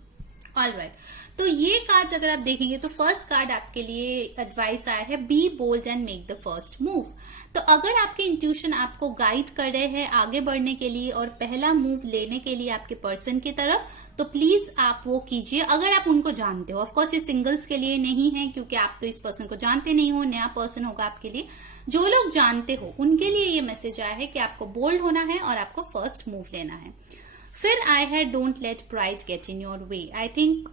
Alright, तो ये cards अगर आप देखेंगे तो फर्स्ट कार्ड आपके लिए एडवाइस आया है, be bold and make the first move. तो अगर आपके इंट्यूशन आपको गाइड कर रहे हैं आगे बढ़ने के लिए और पहला मूव लेने के लिए आपके पर्सन की तरफ, तो प्लीज आप वो कीजिए अगर आप उनको जानते हो। ऑफकोर्स ये सिंगल्स के लिए नहीं है क्योंकि आप तो इस पर्सन को जानते नहीं हो, नया पर्सन होगा आपके लिए। जो लोग जानते हो उनके लिए ये मैसेज आया है कि आपको बोल्ड होना है और आपको फर्स्ट मूव लेना है। फिर आई है don't let pride get in your way. I think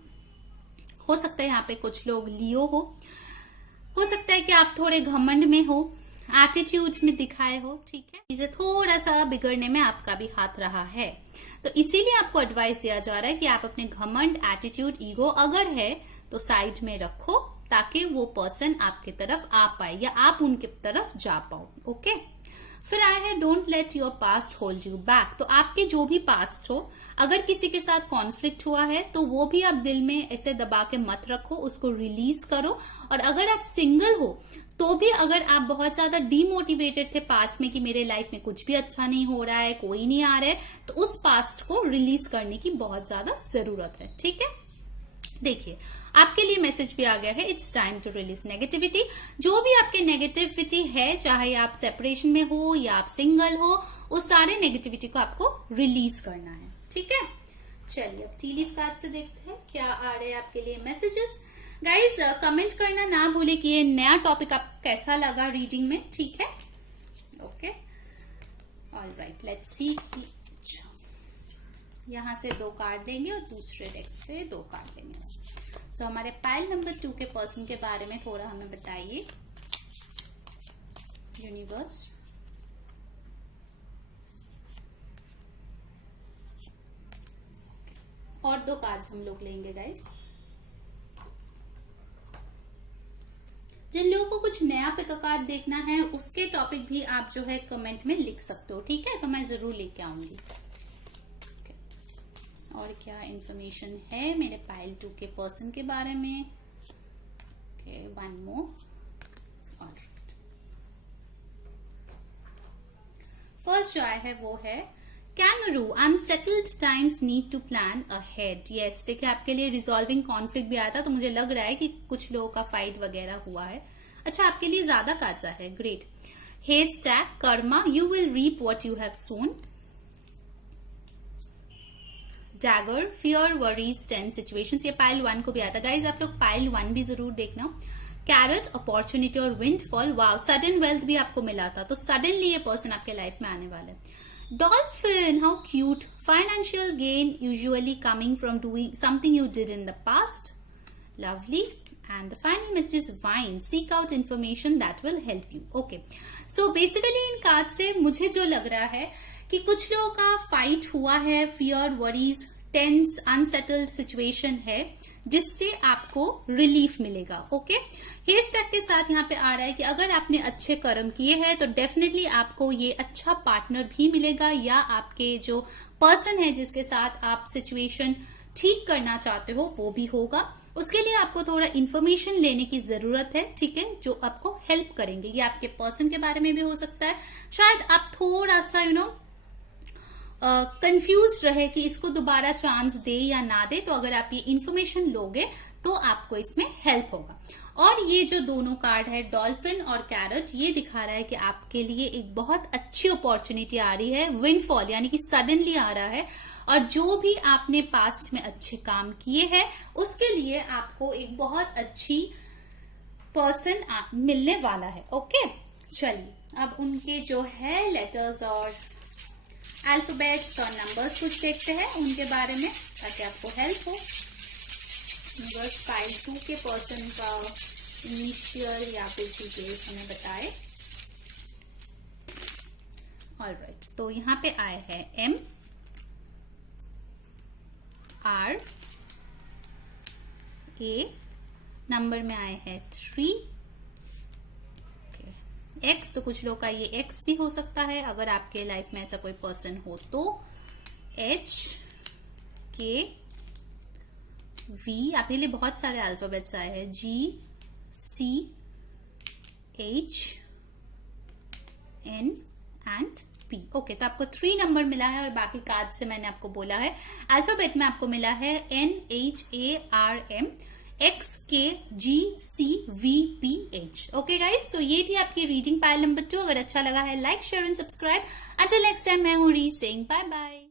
हो सकता है यहाँ पे कुछ लोग लियो हो सकता है कि आप थोड़े घमंड में हो, एटीट्यूड में दिखाए हो, ठीक है, इसे थोड़ा सा बिगड़ने में आपका भी हाथ रहा है। तो इसीलिए आपको एडवाइस दिया जा रहा है कि आप अपने घमंड, एटीट्यूड, ईगो अगर है तो साइड में रखो ताकि वो पर्सन आपके तरफ आ पाए या आप उनके तरफ जा पाओ। ओके, फिर आया है don't let your past hold you back. तो आपके जो भी पास्ट हो, अगर किसी के साथ कॉन्फ्लिक्ट हुआ है तो वो भी आप दिल में ऐसे दबा के मत रखो, उसको रिलीज करो। और अगर आप सिंगल हो तो भी अगर आप बहुत ज्यादा डीमोटिवेटेड थे पास्ट में कि मेरे लाइफ में कुछ भी अच्छा नहीं हो रहा है, कोई नहीं आ रहा है, तो उस पास्ट को रिलीज करने की बहुत ज्यादा जरूरत है। ठीक है, देखिए आपके लिए मैसेज भी आ गया है, it's time to release negativity. जो भी आपके नेगेटिविटी है, चाहे आप सेपरेशन में हो या आप सिंगल हो, उस सारे नेगेटिविटी को आपको रिलीज करना है। ठीक है, चलिए अब टी लीफ कार्ड से देखते हैं क्या आ रहे हैं आपके लिए मैसेजेस। गाइज कमेंट करना ना भूले कि ये नया टॉपिक आपको कैसा लगा रीडिंग में। ठीक है, ओके, ऑलराइट, लेट्स सी। यहां से 2 कार्ड लेंगे और दूसरे डेक से 2 कार्ड लेंगे। सो हमारे पाइल नंबर 2 के पर्सन के बारे में थोड़ा हमें बताइए यूनिवर्स। और 2 कार्ड्स हम लोग लेंगे गाइस। जिन लोगों को कुछ नया पिक कार्ड देखना है उसके टॉपिक भी आप जो है कमेंट में लिख सकते हो। ठीक है, तो मैं जरूर लेके आऊंगी। और क्या इंफॉर्मेशन है मेरे पाइल 2 के पर्सन के बारे में। Okay, one more. Alright, first जो आया है वो है kangaroo, unsettled times need to plan ahead. Yes, देखिए आपके लिए रिजॉल्विंग कॉन्फ्लिक्ट भी आया था, तो मुझे लग रहा है कि कुछ लोगों का फाइट वगैरह हुआ है। अच्छा, आपके लिए ज्यादा काचा है, great. Hashtag karma, you will reap what you have sown. Dagger, fear, worries, tense situations, ये पाइल 1 को भी आता है। गाइज आप लोग पाइल 1 भी जरूर देखना। कैरेट, अपॉर्चुनिटी और विंडफॉल, वाव, सडन वेल्थ भी आपको मिला था, तो सडनली ये पर्सन आपके लाइफ में आने वाला है। Dolphin, how cute, financial gain usually coming from doing something you did in the past, lovely. And the final message is wine. Seek out information that will help you. Okay. So basically in card से मुझे जो लग रहा है कि कुछ लोगों का फाइट हुआ है, fear, worries, tense, unsettled situation है, जिससे आपको रिलीफ मिलेगा। ओके, हेस्टैग के साथ यहाँ पे आ रहा है कि अगर आपने अच्छे कर्म किए हैं तो डेफिनेटली आपको ये अच्छा पार्टनर भी मिलेगा, या आपके जो पर्सन है जिसके साथ आप सिचुएशन ठीक करना चाहते हो वो भी होगा। उसके लिए आपको थोड़ा इन्फॉर्मेशन लेने की जरूरत है, ठीक है, जो आपको हेल्प करेंगे। ये आपके पर्सन के बारे में भी हो सकता है, शायद आप थोड़ा सा कंफ्यूज रहे कि इसको दोबारा चांस दे या ना दे, तो अगर आप ये इन्फॉर्मेशन लोगे तो आपको इसमें हेल्प होगा। और ये जो दोनों कार्ड है, डॉल्फिन और कैरेट, ये दिखा रहा है कि आपके लिए एक बहुत अच्छी अपॉर्चुनिटी आ रही है, विंडफॉल यानी कि सडनली आ रहा है। और जो भी आपने पास्ट में अच्छे काम किए हैं उसके लिए आपको एक बहुत अच्छी पर्सन मिलने वाला है। ओके, चलिए अब उनके जो है लेटर्स और अल्फाबेट्स और नंबर्स कुछ देखते हैं उनके बारे में ताकि आपको हेल्प हो। बस फाइल 2 के पर्सन का इनिशियल या फिर डिटेल्स हमें बताए। ऑलराइट, तो यहाँ पे आए हैं M, R, A, नंबर में आए हैं 3, X, तो कुछ लोग का ये X भी हो सकता है अगर आपके लाइफ में ऐसा कोई पर्सन हो तो, H, K, V, आपके लिए बहुत सारे अल्फाबेट्स आए हैं, G, C, H, N and P. Okay, तो आपको 3 नंबर मिला है और बाकी कार्ड से मैंने आपको बोला है अल्फाबेट में आपको मिला है NHARM XKGCVPH। ओके गाइस, सो ये थी आपकी रीडिंग पाइल नंबर 2। अगर अच्छा लगा है like share and subscribe. Until next time, मैं हूँ री सेइंग बाय बाय।